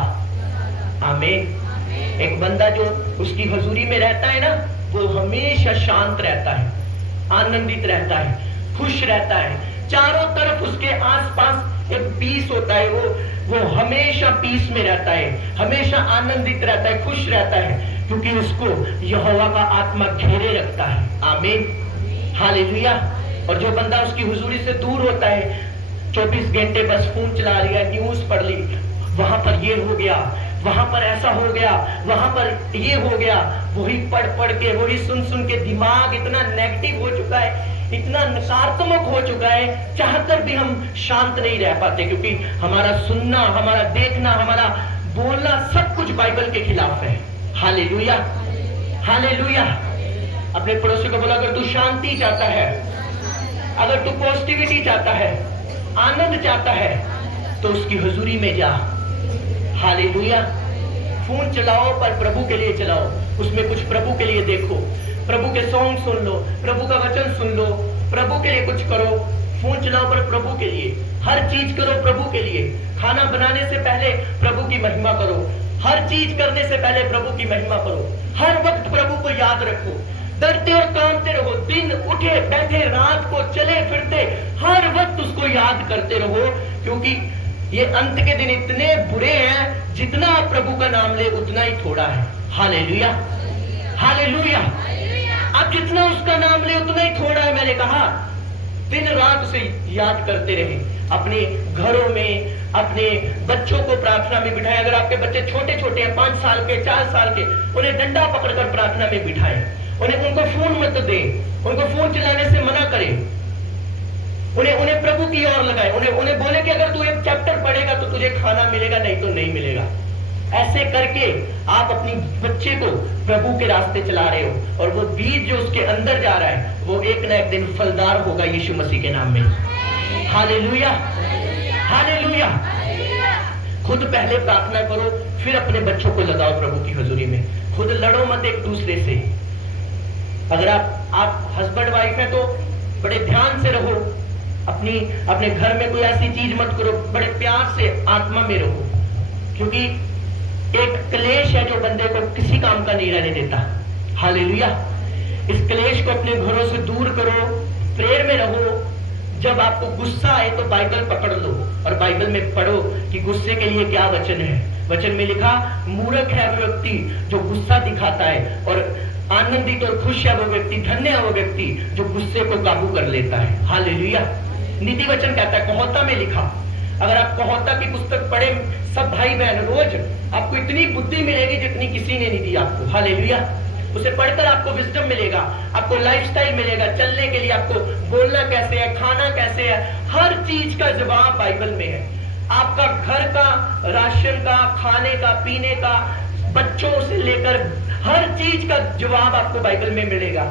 आमीन। एक बंदा जो उसकी हजूरी में रहता है ना, वो हमेशा शांत रहता है, आनंदित रहता है, खुश रहता है। चारों तरफ उसके आसपास एक पीस होता है, वो हमेशा पीस में रहता है, हमेशा आनंदित रहता है, खुश रहता है, क्योंकि उसको यहोवा का आत्मा घेरे रखता है। आमीन, हालेलुया। और जो बंदा उसकी हुजूरी से दूर होता है, 24 घंटे बस फोन चला लिया, न्यूज पढ़ ली, वहां पर ये हो गया, वहां पर ऐसा हो गया, वहां पर ये हो गया, वही पढ़ पढ़ के, वही सुन सुन के दिमाग इतना नेगेटिव हो चुका है, इतना नकारात्मक हो चुका है, चाहकर भी हम शांत नहीं रह पाते, क्योंकि हमारा सुनना, हमारा देखना, हमारा बोलना सब कुछ बाइबल के खिलाफ है। Hallelujah, hallelujah. अपने पड़ोसी को बोला, अगर तू शांति चाहता है, अगर तू पॉजिटिविटी चाहता है, आनंद चाहता है, तो उसकी हुजूरी में जा। हालेलुया। फोन चलाओ पर प्रभु के लिए चलाओ, उसमें कुछ प्रभु के लिए देखो, प्रभु के सॉन्ग सुन लो, प्रभु का वचन सुन लो, प्रभु के लिए कुछ करो। फोन चलाओ पर प्रभु के लिए, हर चीज करो प्रभु के लिए। खाना बनाने से पहले प्रभु की महिमा करो, हर चीज करने से पहले प्रभु की महिमा करो, हर वक्त प्रभु को याद रखो, डरते और कांपते रहो, दिन उठे बैठे, रात को चले फिरते, हर वक्त उसको याद करते रहो, क्योंकि ये अंत के दिन इतने बुरे हैं, जितना आप प्रभु का नाम ले उतना ही थोड़ा है। Hallelujah, hallelujah. आप जितना उसका नाम ले उतना ही थोड़ा है। मैंने कहा दिन रात उसे याद करते रहे, अपने घरों में अपने बच्चों को प्रार्थना में बिठाएं। अगर आपके बच्चे छोटे छोटे हैं, 5 साल के, 4 साल के, उन्हें डंडा पकड़कर प्रार्थना में बिठाएं। उनको फोन मत दें, उनको फोन चलाने से मना करें, उन्हें प्रभु की ओर लगाए, उन्हें बोले कि अगर तू एक चैप्टर पढ़ेगा तो तुझे खाना मिलेगा, नहीं तो नहीं मिलेगा। ऐसे करके आप अपनी बच्चे को प्रभु के रास्ते चला रहे हो, और वो बीज जो उसके अंदर जा रहा है वो एक ना एक दिन फलदार होगा यीशु मसीह के नाम में। Hallelujah, hallelujah. खुद पहले प्रार्थना करो, फिर अपने बच्चों को लगाओ प्रभु की हजूरी में। खुद लड़ो मत एक दूसरे से। अगर आप हस्बैंड वाइफ है तो बड़े ध्यान से रहो, अपने घर में कोई ऐसी चीज मत करो, बड़े प्यार से आत्मा में रहो, क्योंकि एक क्लेश है जो बंदे को किसी काम का नहीं रहने देता। हालेलुया। इस क्लेश को अपने घरों से दूर करो, प्रेयर में रहो। जब आपको गुस्सा आए तो बाइबल पकड़ लो और बाइबल में पढ़ो कि गुस्से के लिए क्या वचन है। वचन में लिखा, मूर्ख है वो व्यक्ति जो गुस्सा दिखाता है, और आनंदित और खुश है वो व्यक्ति, धन्य है वो व्यक्ति जो गुस्से को काबू कर लेता है। हालेलुया। नीति वचन कहता है, कहोता में लिखा, अगर आप कहोता की पुस्तक पढ़े सब भाई बहन, रोज आपको इतनी बुद्धि मिलेगी जितनी किसी ने नहीं दी आपको। हालेलुया। उसे पढ़कर आपको विजडम मिलेगा, आपको लाइफस्टाइल मिलेगा, चलने के लिए आपको बोलना कैसे है, खाना कैसे है, हर चीज का जवाब बाइबल में है। आपका घर का, राशन का, खाने का, पीने का, बच्चों से लेकर हर चीज का जवाब आपको बाइबल में मिलेगा,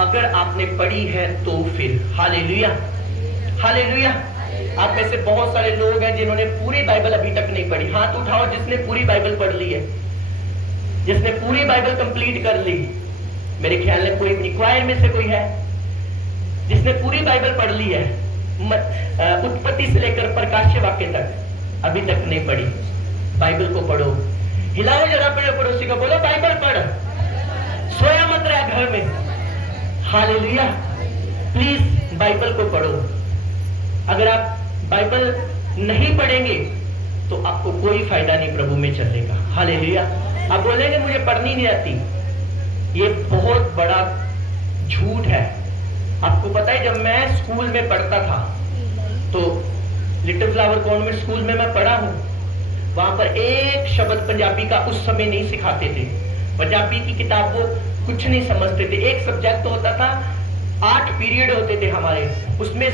अगर आपने पढ़ी है तो फिर। Hallelujah, hallelujah. आप में से बहुत सारे लोग हैं जिन्होंने पूरी बाइबल अभी तक नहीं पढ़ी। हाथ उठाओ जिसने पूरी बाइबल पढ़ ली है, जिसने पूरी बाइबल कंप्लीट कर ली। मेरे ख्याल में कोई रिक्वायर में से कोई है जिसने पूरी बाइबल पढ़ ली है, उत्पत्ति से लेकर प्रकाश्य वाक्य तक अभी तक नहीं पढ़ी। बाइबल को पढ़ो। हिलाओ जरा अपने पड़ोसी को, बोलो बाइबल पढ़, सोया मत रह घर में। हालेलुया। प्लीज बाइबल को पढ़ो। अगर आप बाइबल नहीं पढ़ेंगे तो आपको कोई फायदा नहीं प्रभु में चलने का। हालेलुया। आप बोलेंगे मुझे पढ़नी नहीं आती, ये बहुत बड़ा झूठ है। आपको पता है, जब मैं स्कूल में पढ़ता था तो लिटिल फ्लावर कॉन्वेंट स्कूल में मैं पढ़ा हूं, वहां पर एक शब्द पंजाबी का उस समय नहीं सिखाते थे। पंजाबी की किताब वो कुछ नहीं समझते थे। एक सब्जेक्ट होता था, 8 पीरियड होते थे हमारे, उसमें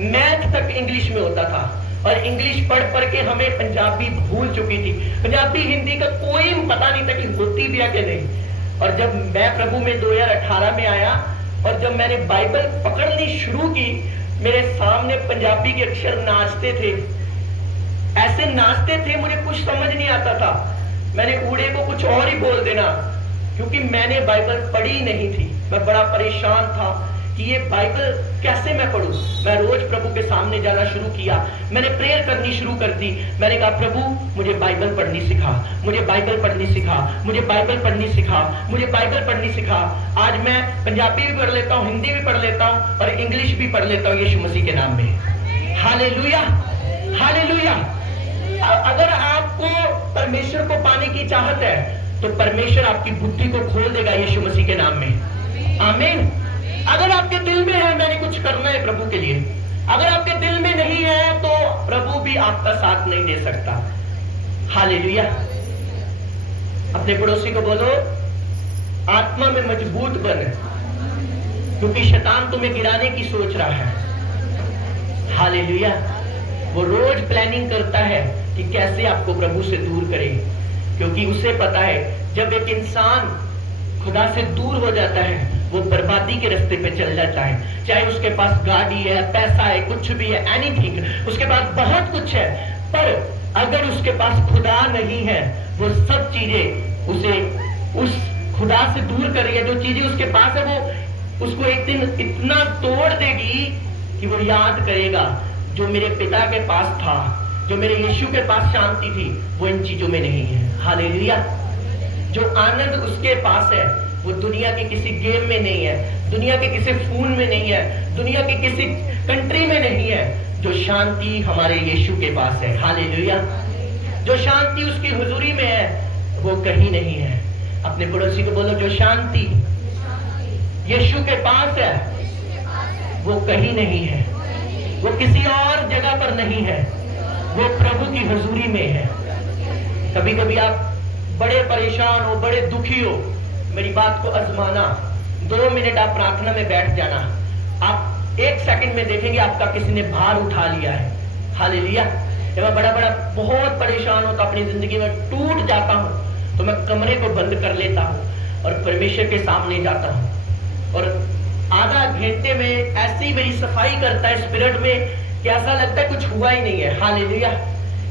मैथ तक इंग्लिश में होता था, और इंग्लिश पढ़ पढ़ के हमें पंजाबी भूल चुकी थी। पंजाबी हिंदी का कोई पता नहीं था कि होती भी है कि नहीं। और जब मैं प्रभु में 2018 में आया और जब मैंने बाइबल पकड़नी शुरू की, मेरे सामने पंजाबी के अक्षर नाचते थे, ऐसे नाचते थे, मुझे कुछ समझ नहीं आता था। मैंने ऊड़े को कुछ और ही बोल देना, क्योंकि मैंने बाइबल पढ़ी नहीं थी। मैं बड़ा परेशान था कि ये बाइबल कैसे मैं पढूं। मैं रोज प्रभु के सामने जाना शुरू किया, मैंने प्रेयर करनी शुरू कर दी। मैंने कहा प्रभु मुझे बाइबल पढ़नी सिखा, मुझे बाइबल पढ़नी सिखा, मुझे बाइबल पढ़नी सिखा, मुझे बाइबल पढ़नी सिखा। आज मैं पंजाबी भी पढ़ लेता हूँ, हिंदी भी पढ़ लेता हूँ और इंग्लिश भी पढ़ लेता हूँ यीशु मसीह के नाम में। Hallelujah, hallelujah. अगर आपको परमेश्वर को पाने की चाहत है तो परमेश्वर आपकी बुद्धि को खोल देगा यीशु मसीह के नाम में। आमीन। अगर आपके दिल में है मैंने कुछ करना है प्रभु के लिए, अगर आपके दिल में नहीं है तो प्रभु भी आपका साथ नहीं दे सकता। हालेलुया। अपने पड़ोसी को बोलो आत्मा में मजबूत बन, क्योंकि शैतान तुम्हें गिराने की सोच रहा है। हालेलुया। वो रोज प्लानिंग करता है कि कैसे आपको प्रभु से दूर करे, क्योंकि उसे पता है जब एक इंसान खुदा से दूर हो जाता है वो बर्बादी के रास्ते पे चल जाता है। चाहे उसके पास गाड़ी है, पैसा है, कुछ भी है, एनीथिंग, उसके पास बहुत कुछ है, पर अगर उसके पास खुदा नहीं है वो सब चीजें उसे उस खुदा से दूर कर रही है। जो चीजें उसके पास है वो उसको एक दिन इतना तोड़ देगी कि वो याद करेगा जो मेरे पिता के पास था, जो मेरे यीशु के पास शांति थी, वो इन चीजों में नहीं है। हालेलुया। जो आनंद उसके पास है वो दुनिया के किसी गेम में नहीं है, दुनिया के किसी फोन में नहीं है, दुनिया के किसी कंट्री में नहीं है। जो शांति हमारे यीशु के पास है। हालेलुया। जो शांति उसकी हुजूरी में है वो कहीं नहीं है। अपने पड़ोसी को बोलो जो शांति यीशु के पास है वो कहीं नहीं है, वो किसी और जगह पर नहीं है, वो प्रभु की हुजूरी में है। कभी कभी आप बड़े परेशान हो, बड़े दुखी हो, मेरी बात को आजमाना। 2 मिनट आप प्रार्थना में बैठ जाना, आप 1 सेकंड में देखेंगे आपका किसी ने भार उठा लिया है। हालेलुया। जब मैं बड़ा बहुत परेशान होता, अपनी जिंदगी में टूट जाता हूं, तो मैं कमरे को बंद कर लेता हूं और परमेश्वर के सामने जाता हूं और आधा घंटे में ऐसी मेरी सफाई करता है स्पिरिट में कि ऐसा लगता है कुछ हुआ ही नहीं है। हालेलुया।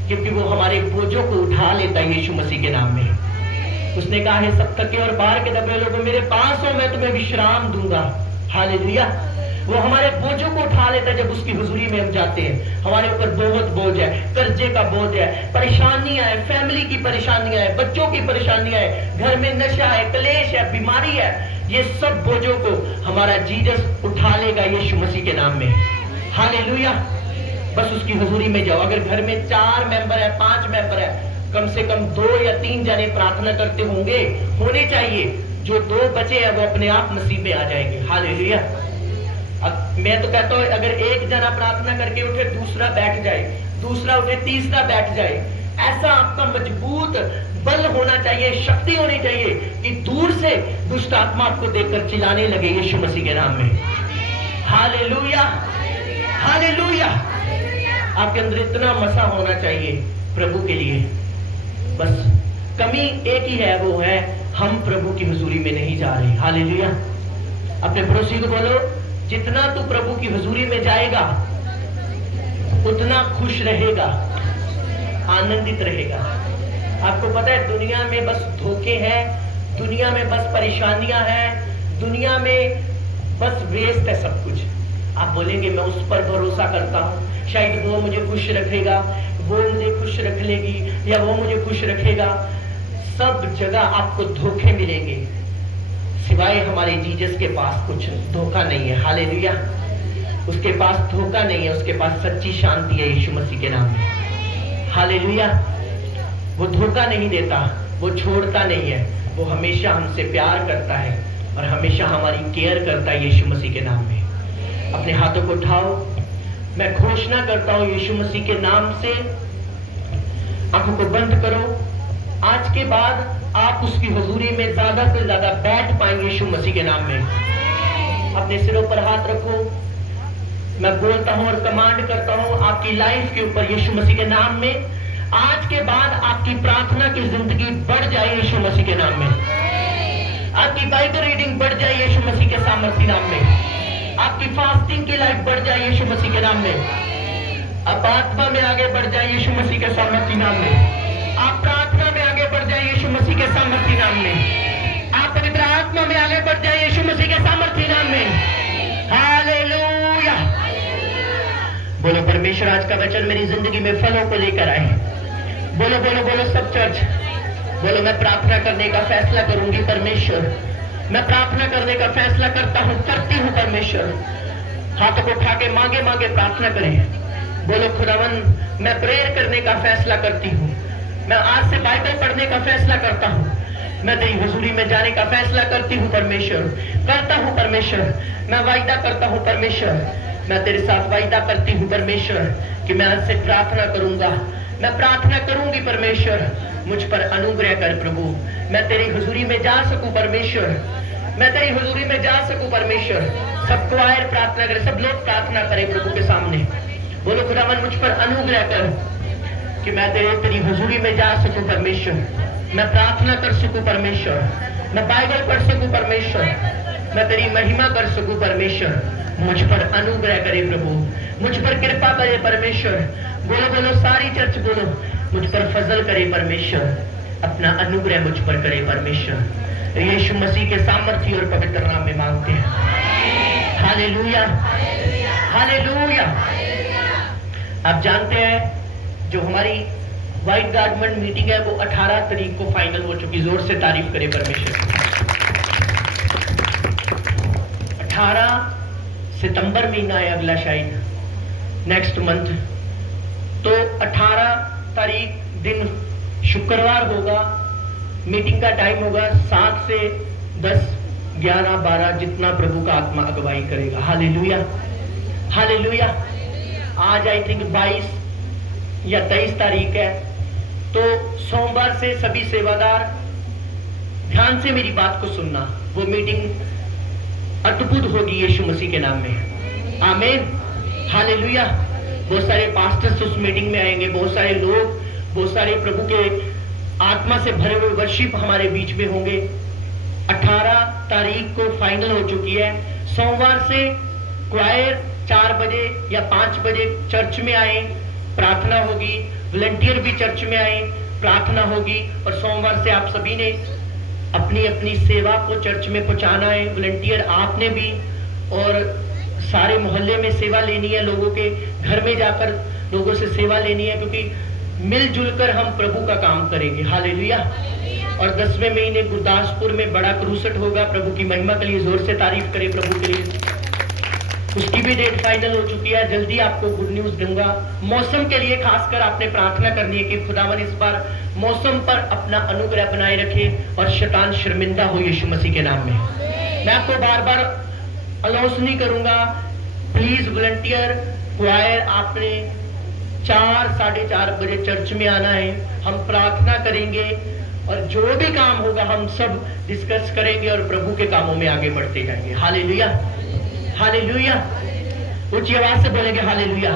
क्योंकि वो हमारे बोझों को उठा लेता है यीशु मसीह के नाम में। उसने कहा है सब थके और बाहर के दबे लोगों मेरे पास हो, मैं तुम्हें विश्राम दूंगा। हालेलुया। वो हमारे बोझों को उठा लेता है जब उसकी हुजूरी में हम जाते हैं। हमारे ऊपर बहुत बोझ है, कर्जे का बोझ है, परेशानियां है, फैमिली की परेशानियां है, बच्चों की परेशानियां है, घर में नशा है, क्लेश है, बीमारी है, ये सब बोझों को हमारा जीसस उठा लेगा यीशु मसीह के नाम में। हालेलुया। बस उसकी हुजूरी में जाओ। अगर घर में 4 मेंबर है, 5 मेंबर है, कम से कम 2 या 3 जने प्रार्थना करते होने चाहिए। जो 2 बचे हैं वो अपने आप नसीब में आ जाएंगे। हालेलुया। अब मैं तो कहता हूं अगर एक जना प्रार्थना करके उठे, दूसरा बैठ जाए, दूसरा उठे, तीसरा बैठ जाए, ऐसा आपका मजबूत बल होना चाहिए, शक्ति होनी चाहिए कि दूर से दुष्ट आत्मा आपको देखकर चिल्लाने लगे यीशु मसीह के नाम में। Hallelujah, hallelujah. आपके अंदर इतना मसा होना चाहिए प्रभु के लिए। बस कमी एक ही है, वो है हम प्रभु की हुजूरी में नहीं जा रहे। हालेलुया। अपने पड़ोसी को बोलो जितना तू प्रभु की हुजूरी में जाएगा उतना खुश रहेगा, आनंदित रहेगा। आपको पता है दुनिया में बस धोखे हैं, दुनिया में बस परेशानियां हैं, दुनिया में बस वेस्ट है सब कुछ। आप बोलेंगे मैं उस पर भरोसा करता हूं, शायद वो मुझे खुश रखेगा, वो मुझे खुश रख लेगी या वो मुझे खुश रखेगा। सब जगह आपको धोखे मिलेंगे, सिवाय हमारे जीसस के पास कुछ धोखा नहीं है। हालेलुया। उसके पास धोखा नहीं है, उसके पास सच्ची शांति है यीशु मसीह के नाम में। हालेलुया। वो धोखा नहीं देता, वो छोड़ता नहीं है, वो हमेशा हमसे प्यार करता है और हमेशा हमारी केयर करता है यीशु मसीह के नाम में। अपने हाथों को उठाओ, मैं घोषणा करता हूं यीशु मसीह के नाम से। आंखों को बंद करो। आज के बाद आप उसकी हुजूरी में ज्यादा से ज्यादा बैठ पाएंगे यीशु मसीह के नाम में। अपने सिरों पर हाथ रखो। मैं बोलता हूं और कमांड करता हूं आपकी लाइफ के ऊपर यीशु मसीह के नाम में। आज के बाद आपकी प्रार्थना की जिंदगी बढ़ जाए यीशु मसीह के नाम में। आपकी बाइबल रीडिंग बढ़ जाए यीशु मसीह के सामर्थ्य नाम में। आपकी फास्टिंग की लाइफ बढ़ जाए यीशु मसीह के नाम में। आप आत्मा में आगे बढ़ जाए यीशु मसीह के सामर्थ्य नाम में। आप प्रार्थना में आगे बढ़ जाए यीशु मसीह के सामर्थ्य नाम में। आप पवित्र आत्मा में आगे बढ़ जाए यीशु मसीह के सामर्थ्य नाम में। बोलो परमेश्वर आज का वचन मेरी जिंदगी में फलों को लेकर आए। बोलो बोलो बोलो सब चर्च, बोलो मैं प्रार्थना करने का फैसला करूंगी परमेश्वर, मैं प्रार्थना करने का फैसला करता हूं, करती हूं परमेश्वर। हाथों को उठा के मांगे मांगे प्रार्थना करें। बोलो खुदावन मैं प्रेयर करने का फैसला करती हूँ, मैं आज से बाइबल पढ़ने का फैसला करता हूँ, मैं तेरी हुजूरी में जाने का फैसला करती हूँ परमेश्वर, करता हूँ परमेश्वर। मैं वायदा करता हूँ परमेश्वर, मैं तेरे साथ वायदा करती हूँ परमेश्वर कि मैं आज से प्रार्थना करूंगा, मैं प्रार्थना करूंगी परमेश्वर। मुझ पर अनुग्रह कर प्रभु, मैं तेरी हुजूरी में जा सकूं परमेश्वर, मैं तेरी हुजूरी में जा सकूं परमेश्वर। सबको आए प्रार्थना करें, सब लोग प्रार्थना करें प्रभु के सामने। बोलो खुदावन मुझ पर अनुग्रह कर कि मैं तेरी हुजूरी में जा सकूं परमेश्वर, मैं प्रार्थना कर सकूं परमेश्वर, मैं बाइबल पढ़ सकूं परमेश्वर, मैं तेरी महिमा कर सकूं परमेश्वर। मुझ पर अनुग्रह करे प्रभु, मुझ पर कृपा करे परमेश्वर। बोलो बोलो सारी चर्च बोलो, मुझ पर फजल करे परमेश्वर, अपना अनुग्रह मुझ पर करे परमेश्वर। यीशु मसीह के सामर्थ्य और पवित्र नाम में मांगते हैं। Hallelujah, hallelujah. आप जानते हैं जो हमारी व्हाइट गारमेंट मीटिंग है वो 18 तारीख को फाइनल हो चुकी। जोर से तारीफ करे परमेश्वर। 18 सितंबर महीना है अगला, शायद नेक्स्ट मंथ। तो 18 तारीख दिन शुक्रवार होगा, मीटिंग का टाइम होगा 7 से 10, 11, 12 जितना प्रभु का आत्मा अगुवाई करेगा। Hallelujah, hallelujah. आज आई थिंक 22 या 23 तारीख है। तो सोमवार से सभी सेवादार ध्यान से मेरी बात को सुनना, वो मीटिंग अद्भुत होगी यीशु मसीह के नाम में। आमीन, हालेलुया। बहुत सारे पास्टर्स उस मीटिंग में आएंगे, बहुत सारे लोग, बहुत सारे प्रभु के आत्मा से भरे हुए वर्शिप हमारे बीच में होंगे। 18 तारीख को फाइनल हो चुकी है। सोमवार से क्वायर 4 बजे या 5 बजे चर्च में आए, प्रार्थना होगी। वॉलंटियर भी चर्च में आए, प्रार्थना होगी। और सोमवार से आप सभी ने अपनी अपनी सेवा को चर्च में पहुंचाना है। वॉलंटियर आपने भी, और सारे मोहल्ले में सेवा लेनी है, लोगों के घर में जाकर लोगों से सेवा लेनी है, क्योंकि मिलजुल कर हम प्रभु का काम करेंगे। हालेलुया। और 10वें महीने गुरदासपुर में बड़ा क्रूसेट होगा प्रभु की महिमा के लिए। जोर से तारीफ करें प्रभु के लिए। उसकी भी डेट फाइनल हो चुकी है, जल्दी आपको गुड न्यूज दूंगा। मौसम के लिए खासकर आपने प्रार्थना करनी है कि खुदावन इस बार मौसम पर अपना अनुग्रह बनाए रखे और शैतान शर्मिंदा हो यीशु मसीह के नाम में। मैं आपको बार बार अनाउंस नहीं करूंगा, प्लीज वॉलंटियर क्वायर आपने 4, 4:30 बजे चर्च में आना है। हम प्रार्थना करेंगे और जो भी काम होगा हम सब डिस्कस करेंगे और प्रभु के कामों में आगे बढ़ते जाएंगे। Hallelujah, hallelujah. ऊंची आवाज से बोलेंगे हालेलुया।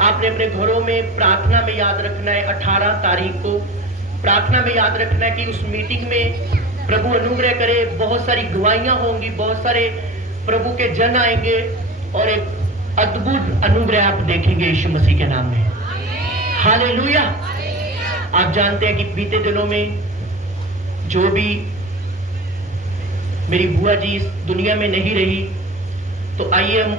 आपने अपने घरों में प्रार्थना में याद रखना है 18 तारीख को प्रार्थना में याद रखना है कि उस मीटिंग में प्रभु अनुग्रह करे। बहुत सारी गवाहियां होंगी, बहुत सारे प्रभु के जन आएंगे और एक अद्भुत अनुग्रह आप देखेंगे यीशु मसीह के नाम में। हालेलुया। आप जानते हैं कि बीते दिनों में जो भी मेरी बुआ जी इस दुनिया में नहीं रही, तो आइए हम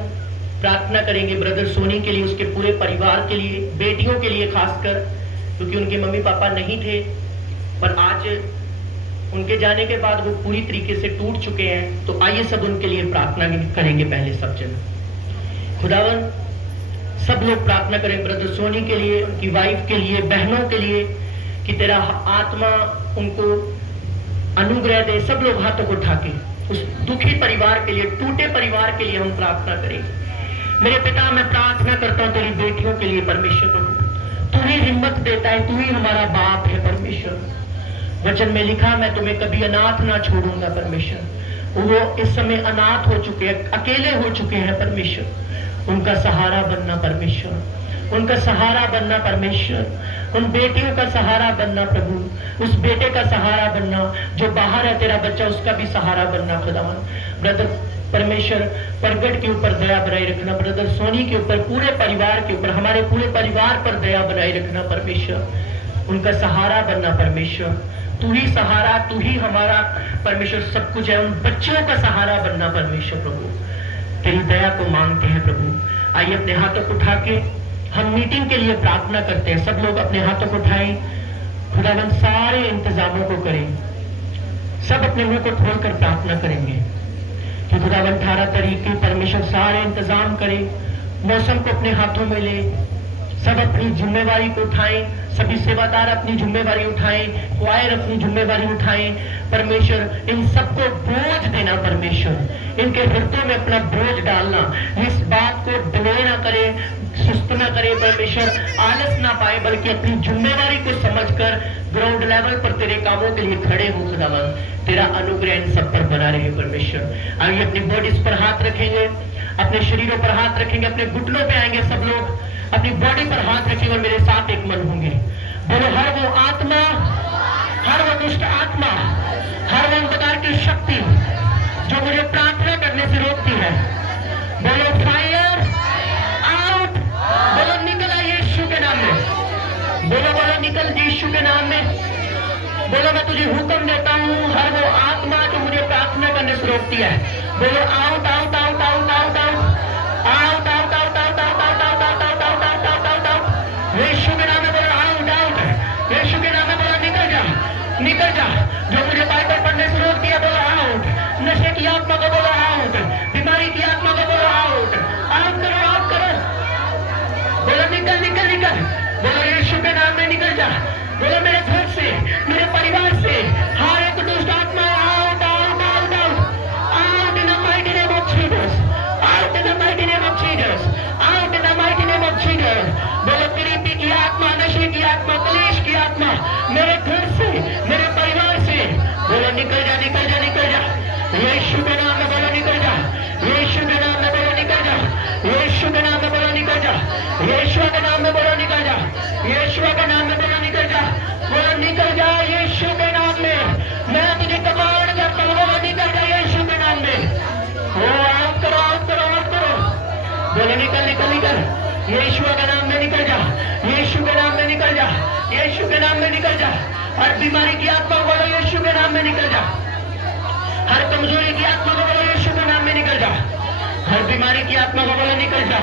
प्रार्थना करेंगे ब्रदर सोनी के लिए, उसके पूरे परिवार के लिए, बेटियों के लिए खासकर, क्योंकि उनके मम्मी पापा नहीं थे, पर आज उनके जाने के बाद वो पूरी तरीके से टूट चुके हैं। तो आइए सब उनके लिए प्रार्थना करेंगे। पहले सब जन खुदावन सब लोग प्रार्थना करें ब्रदर सोनी के लिए, उनकी वाइफ के लिए, बहनों के लिए, कि तेरा आत्मा उनको अनुग्रह दे। सब लोग हाथों को उठा के उस दुखी परिवार के लिए, टूटे परिवार के लिए हम प्रार्थना करेंगे। मेरे पिता, मैं प्रार्थना करता हूँ तेरी बेटियों के लिए परमेश्वर। तू ही हिम्मत देता है, तू ही हमारा बाप है परमेश्वर। वचन में लिखा, मैं तुम्हें कभी अनाथ ना छोड़ूंगा परमेश्वर। वो इस समय अनाथ हो चुके हैं, अकेले हो चुके हैं परमेश्वर। उनका सहारा बनना परमेश्वर, उनका सहारा बनना परमेश्वर। उन बेटियों का सहारा बनना प्रभु, उस बेटे का सहारा बनना जो बाहर है, तेरा बच्चा, उसका भी सहारा बनना खुदावन। ब्रदर परमेश्वर प्रगट के ऊपर दया बनाए रखना, ब्रदर सोनी के ऊपर, पूरे परिवार के ऊपर, हमारे पूरे परिवार पर दया बनाए रखना परमेश्वर। उनका सहारा बनना परमेश्वर। तू ही सहारा, तू ही हमारा परमेश्वर सब कुछ है। उन बच्चों का सहारा बनना परमेश्वर। प्रभु तेरी दया को मांगते हैं प्रभु। आइए अपने हाथों को उठा के हम मीटिंग के लिए प्रार्थना करते हैं। सब लोग अपने हाथों को उठाएं, खुदावन सारे इंतजामों को करें। सब अपने मुंह को खोलकर प्रार्थना करेंगे कि खुदावन 18 तारीख के परमेश्वर सारे इंतजाम करे, मौसम को अपने हाथों में ले। सब अपनी जिम्मेवारी को उठाएं, सभी सेवादार अपनी जिम्मेवारी उठाएं, क्वायर अपनी जिम्मेवारी उठाएं। परमेश्वर इन सबको बोझ देना, परमेश्वर इनके हृदय में अपना बोझ डालना, इस बात को डिले ना करे, सुस्त ना करे परमेश्वर, आलस ना पाए, बल्कि अपनी जिम्मेवारी को समझकर ग्राउंड लेवल पर तेरे कामों के लिए खड़े हो। खुदावन तेरा अनुग्रह इन सब पर बना रहे परमेश्वर। आइए अपनी बॉडीज पर हाथ रखेंगे, अपने शरीरों पर हाथ रखेंगे, अपने घुटनों पे आएंगे, सब लोग अपनी बॉडी पर हाथ रखेंगे और मेरे साथ एक मन होंगे। बोलो हर वो आत्मा, हर वो दुष्ट आत्मा, हर वो अंधकार की शक्ति जो मुझे प्रार्थना करने से रोकती है, बोलो फायर आउट। बोलो निकल आइए यीशु के नाम में। बोलो बोलो निकल यीशु के नाम में। बोलो मैं तुझे हुक्म देता हूँ, हर वो आत्मा जो मुझे प्रार्थना करने से रोकती है, बोलो out out out out out out out out out out out out out out out out out out out. यीशु के नाम में बोलो आउट आउट। यीशु के नाम में बोलो निकल जा, निकल जा। जो मुझे बाइबल पढ़ने से रोकती है बोलो आउट। नशे की आत्मा को बोलो आउट, बीमारी की आत्मा को बोलो आउट। आउट करो, आउट करो। बोलो निकल निकल निकल। बोलो यीशु के नाम में निकल जा। बोलो मेरे घर से, मेरे परिवार से हर एक दुष्ट आत्मा out out out out out in the mighty name of Jesus, out in the mighty name of Jesus, out in the mighty name of Jesus. बोलो गरीबी की आत्मा, नशे की आत्मा, कलेश की आत्मा मेरे घर से, मेरे परिवार से, बोलो निकल जा निकल जा निकल जा। यीशु के नाम में बोलो निकल जा, यीशु के नाम में बोलो निकल जा, यीशु के नाम में बोलो निकल जा, यीशु के नाम में बोलो निकल जा, यीशु के नाम में बोलो निकल जा। बोलो निकल जा यीशु के नाम में। मैं तुझे कमांड करता हूँ, बोलो निकल जा यीशु के नाम में। ओ आउट करो, आउट करो, आउट करो। बोलो निकल निकल निकल। यीशु के नाम में निकल जा, यीशु के नाम में निकल जा, यीशु के नाम में निकल जा। हर बीमारी की आत्मा को बोलो यीशु के नाम में निकल जा। हर कमजोरी की आत्मा को बोलो यीशु के नाम में निकल जा। हर बीमारी की आत्मा को बोलो निकल जा।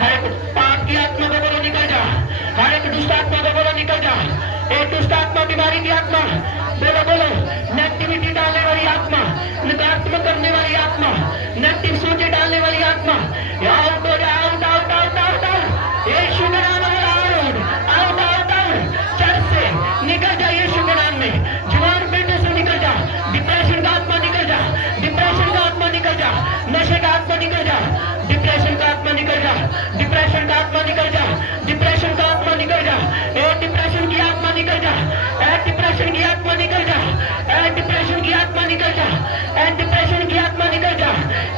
हर एक पाप की आत्मा को बोलो निकल जा। हर एक दुष्ट आत्मा को बोलो निकल जा। एक दुष्ट आत्मा, बीमारी की आत्मा, बोलो बोलो नेगेटिविटी डालने वाली आत्मा, नकारात्मक करने वाली आत्मा, नेगेटिव सोचे डालने वाली आत्मा, आउट हो जा, out out out out out. यीशु के नाम में out out out out. Church से निकल जा यीशु के नाम में। जवान बेटे से निकल जा। डिप्रेशन का आत्मा निकल जा, डिप्रेशन का आत्मा निकल जा, नशे का आत्मा निकल जा, डिप्रेशन का आत्मा निकल जा, डिप्रेशन का आत्मा निकल जा, डिप्रेशन का आत्मा निकल जा। ए डिप्रेशन की आत्मा निकल जा, ए डिप्रेशन की आत्मा निकल जा, ए डिप्रेशन की आत्मा निकल जा, ए डिप्रेशन की आत्मा निकल जा,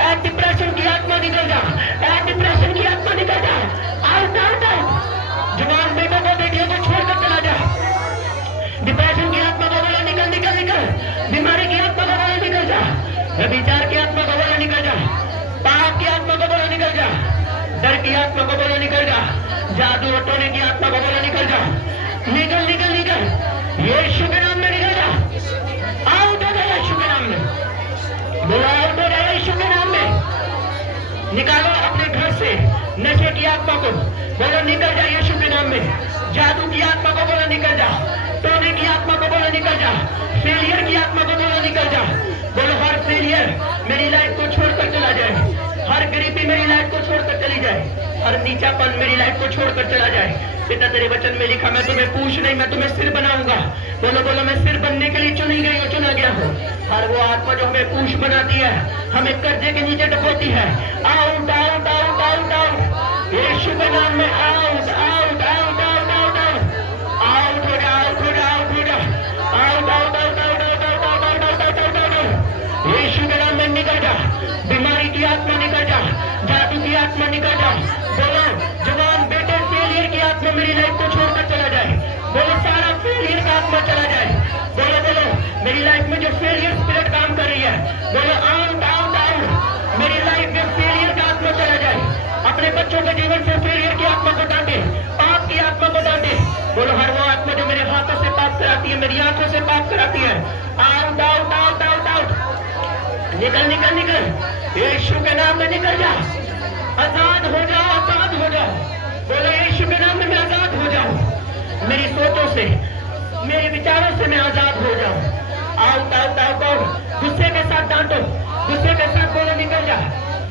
ए डिप्रेशन की आत्मा निकल जा, ए डिप्रेशन की आत्मा निकल जा। Out out out. जवान बेटों को, बेटियों को छोड़कर चला जा। डिप्रेशन की आत्मा को बोलो निकल निकल निकल। बीमारी की आत्मा को बोलो निकल जा। व्यभिचार की आत्मा को बोलो निकल जा। पाप की आत्मा को बोलो निकल जा। डर की आत्मा को बोलो निकल जा। जादू टोने की आत्मा को बोलो निकल जा। निकल निकल निकल। यीशु के नाम में निकल जा। आउट हो जाए यीशु के नाम में। बोलो आउट हो जाए यीशु के नाम में। निकालो अपने घर से नशे की आत्मा को, बोलो निकल जा यीशु के नाम में। जादू की आत्मा को बोलो निकल जा। टोने की आत्मा को बोलो निकल जा। फेलियर की आत्मा को बोलो निकल जा। बोलो हर फेलियर मेरी लाइफ को छोड़कर चला जाए। हर गरीबी मेरी लाइफ को छोड़कर चली जाए। हर नीचापन मेरी लाइफ को छोड़कर चला जाए। पिता तेरे वचन में लिखा, मैं तुम्हें पूछ नहीं, मैं तुम्हें सिर बनाऊंगा। बोलो बोलो मैं सिर बनने के लिए चुनी गई हूँ, चुना गया हूँ। हर वो आत्मा जो हमें पूछ बनाती है, हमें कर्जे के नीचे डुबोती है, out out out out out. यीशु के नाम में out out out out out out. Out हो जा, आउट हो जा, आउट हो जा। Out out out out out out out out out out out out. यीशु के नाम में निकल जा। बीमारी की आत्मा निकल जा। जादू की आत्मा निकल जा। बोलो जवान बेटे, फेलियर की आत्मा मेरी लाइफ को छोड़कर चला जाए। बोलो सारा फेलियर का आत्मा चला जाए। बोलो बोलो मेरी लाइफ में जो फेलियर स्पिरिट काम कर रही है, बोलो आउट आउट आउट। मेरी लाइफ में फेलियर का आत्मा चला जाए। अपने बच्चों के जीवन से फेलियर की आत्मा को डांटे, पाप की आत्मा को डांटे। बोलो हर वो आत्मा जो मेरे हाथों से पाप कराती है, मेरी आंखों से पाप कराती है, out out out out out. निकल निकल निकल। यीशु के नाम में निकल जा। आजाद हो जा। बोलो यीशु के नाम में मैं आजाद हो जाऊं, मेरी सोचों से, मेरे विचारों से मैं आजाद हो जाऊं। Out out out out. गुस्से के साथ डांटो, गुस्से के साथ बोलो निकल जा।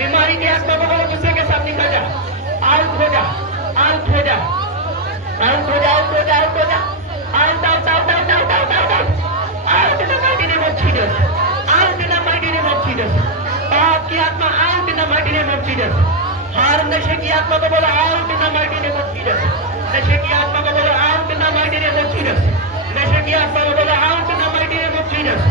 बीमारी के आत्मा को बोलो गुस्से के साथ निकल जा। आउट हो जा, आउट हो जा, आउट हो जा, आउट हो जा, आउट हो जा, out out out out out out out out out in the mighty name of Jesus, out in the mighty name of Jesus. पाप की आत्मा out in the mighty name of Jesus. हर नशे की आत्मा को बोलो out in the mighty name of Jesus. नशे की आत्मा को बोलो out in the mighty name of Jesus. नशे की आत्मा को बोलो out in the mighty name of Jesus.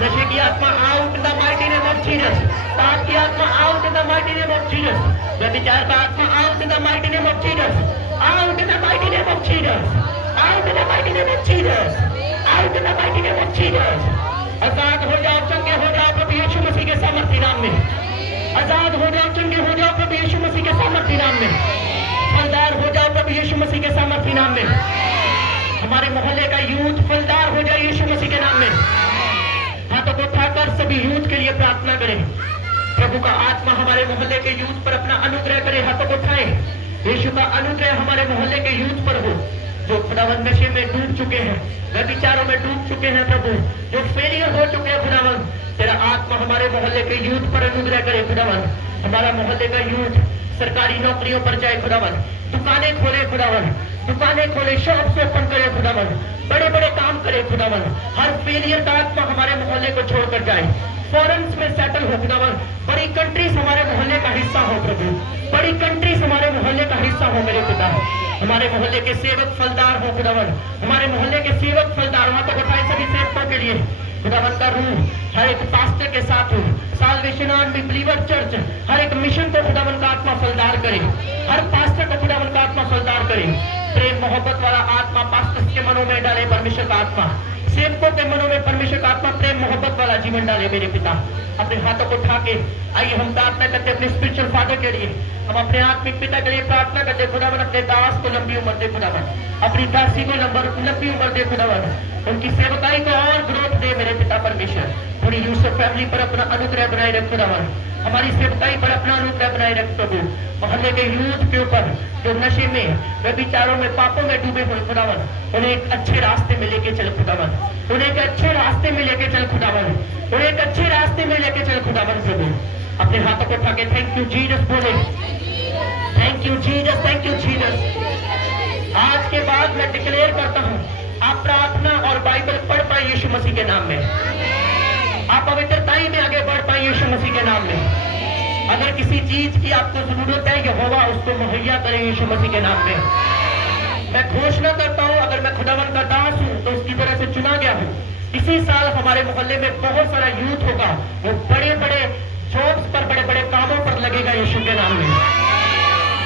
नशे की आत्मा out in the mighty name of Jesus. पाप की आत्मा out in the mighty name of Jesus. व्यभिचार का आत्मा out in the mighty name of Jesus. Out in the mighty name of Jesus. Out in the mighty name of Jesus. Out in the mighty name of Jesus. आजाद हो जाओ, चंगे हो जाओ प्रभु यीशु मसीह के सामर्थी नाम में। आजाद हो जाओ, चंगे हो जाओ प्रभु यीशु मसीह के सामर्थी नाम में। फलदार हो जाओ प्रभु यीशु मसीह के सामर्थी नाम में। हमारे मोहल्ले का यूथ फलदार हो जाए यीशु मसीह के नाम में। हाथों को उठाकर सभी यूथ के लिए प्रार्थना करें। प्रभु का आत्मा हमारे मोहल्ले के यूथ पर अपना अनुग्रह करे। हाथों को उठाएं। यीशु का अनुग्रह हमारे मोहल्ले के यूथ पर हो, जो खुदावन नशे में डूब चुके हैं, व्यभिचारों में डूब चुके हैं प्रभु, जो फेलियर हो चुके हैं खुदावन। तेरा आत्मा हमारे मोहल्ले के यूथ पर अनुग्रह करे खुदावन। हमारा मोहल्ले का यूथ सरकारी नौकरियों पर जाए खुदावन, दुकानें खोले खुदावन, दुकानें खोले, शॉप्स ओपन करे खुदावन, बड़े बड़े काम करे खुदावन। हर फेलियर का आत्मा हमारे मोहल्ले को छोड़कर जाए, फॉरेन्स में सेटल हो खुदावन। बड़ी कंट्रीज हमारे मोहल्ले का हिस्सा हो प्रभु, बड़ी कंट्रीज हमारे मोहल्ले का हिस्सा हो मेरे पिता। हमारे मोहल्ले के सेवक फलदार हो खुदावन, हमारे मोहल्ले के सेवक फलदार। वहां तक उठाए सभी सेवकों के लिए खुदावन का रूह हर एक पास्टर के साथ हो। साल्वेशन आर्मी बिलीवर चर्च हर एक मिशन को खुदावन का आत्मा फलदार करे, हर पास्टर को खुदावन का आत्मा फलदार करे। प्रेम मोहब्बत वाला आत्मा पास्टर के मनों में डाले परमेश्वर का आत्मा, सेवकों के मनों में परमेश्वर का आत्मा प्रेम मोहब्बत वाला जीवन डाले मेरे पिता। अपने हाथों को उठा के आइए हम प्रार्थना करते अपने स्पिरिचुअल फादर के लिए। हम अपने आत्मिक पिता के लिए प्रार्थना करते। खुदावन अपने दास को लंबी उम्र दे खुदावन, अपनी दासी को लंबी उम्र दे खुदावन, उनकी सेवकाई को और ग्रोथ दे मेरे पिता परमेश्वर। पूरी यूसुफ फैमिली पर अपना अनुग्रह बनाए रख खुदावन, हमारी सेवकाई पर अपना अनुग्रह बनाए रख प्रभु। मोहल्ले के यूथ के ऊपर जो नशे में, व्यभिचारों में, पापों में डूबे हुए खुदावन, उन्हें एक अच्छे रास्ते में लेके चल खुदावन, उन्हें एक अच्छे रास्ते में लेके चल खुदावन, उन्हें एक अच्छे रास्ते में लेके चल खुदावन प्रभु। अपने हाथों को उठा के थैंक यू जीसस बोले, thank you Jesus, thank you Jesus. आज के बाद मैं डिक्लेयर करता हूँ, आप प्रार्थना और बाइबल पढ़ पाए यीशु मसीह के नाम में, आप पवित्रताई में आगे बढ़ पाए यीशु मसीह के नाम में। अगर किसी चीज की आपको जरूरत है, यहोवा उसको मुहैया करे यीशु मसीह के नाम में। मैं घोषणा करता हूँ, अगर मैं खुदावन का दास हूँ तो उसकी तरह से चुना गया हूँ। इसी साल हमारे मोहल्ले में बहुत सारा यूथ होगा, वो बड़े बड़े जॉब्स पर, बड़े बड़े कामों पर लगेगा यीशु के नाम में।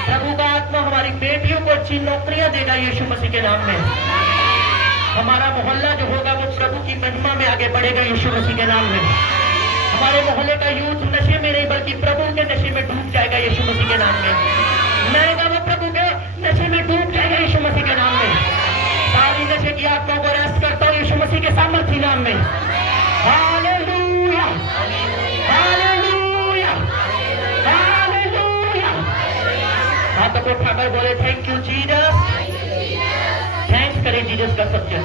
प्रभु का आत्मा हमारी बेटियों को अच्छी नौकरियां देगा यीशु मसीह के नाम में। हमारा मोहल्ला जो होगा वो प्रभु की महिमा में आगे बढ़ेगा यीशु मसीह के नाम में। हमारे मोहल्ले का यूथ नशे में नहीं बल्कि प्रभु के नशे में डूब जाएगा यीशु मसीह के नाम में। मैं वो प्रभु के नशे में डूब जाएगा यीशु मसीह के नाम में। सारी नशे की आत्मा को रेस्ट करता हूँ यीशु मसीह के सामर्थी नाम में। Hallelujah, hallelujah, hallelujah. हाथों को उठाकर बोले थैंक यू जीसस। थैंक्स करें जीसस का सत्य।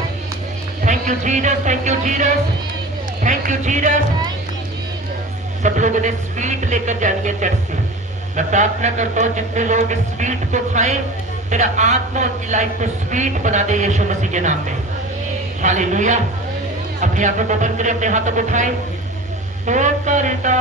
Thank you Jesus, thank you Jesus, thank you Jesus. सब लोगों ने स्वीट लेकर जाएंगे चर्च से। मैं प्रार्थना करता हूँ जितने लोग इस स्वीट को खाएं, तेरा आत्मा उनकी लाइफ को स्वीट बना दे यीशु मसीह के नाम में। हालेलुया। अपनी आंखों को बंद करें, अपने हाथों को उठाएं। तो करता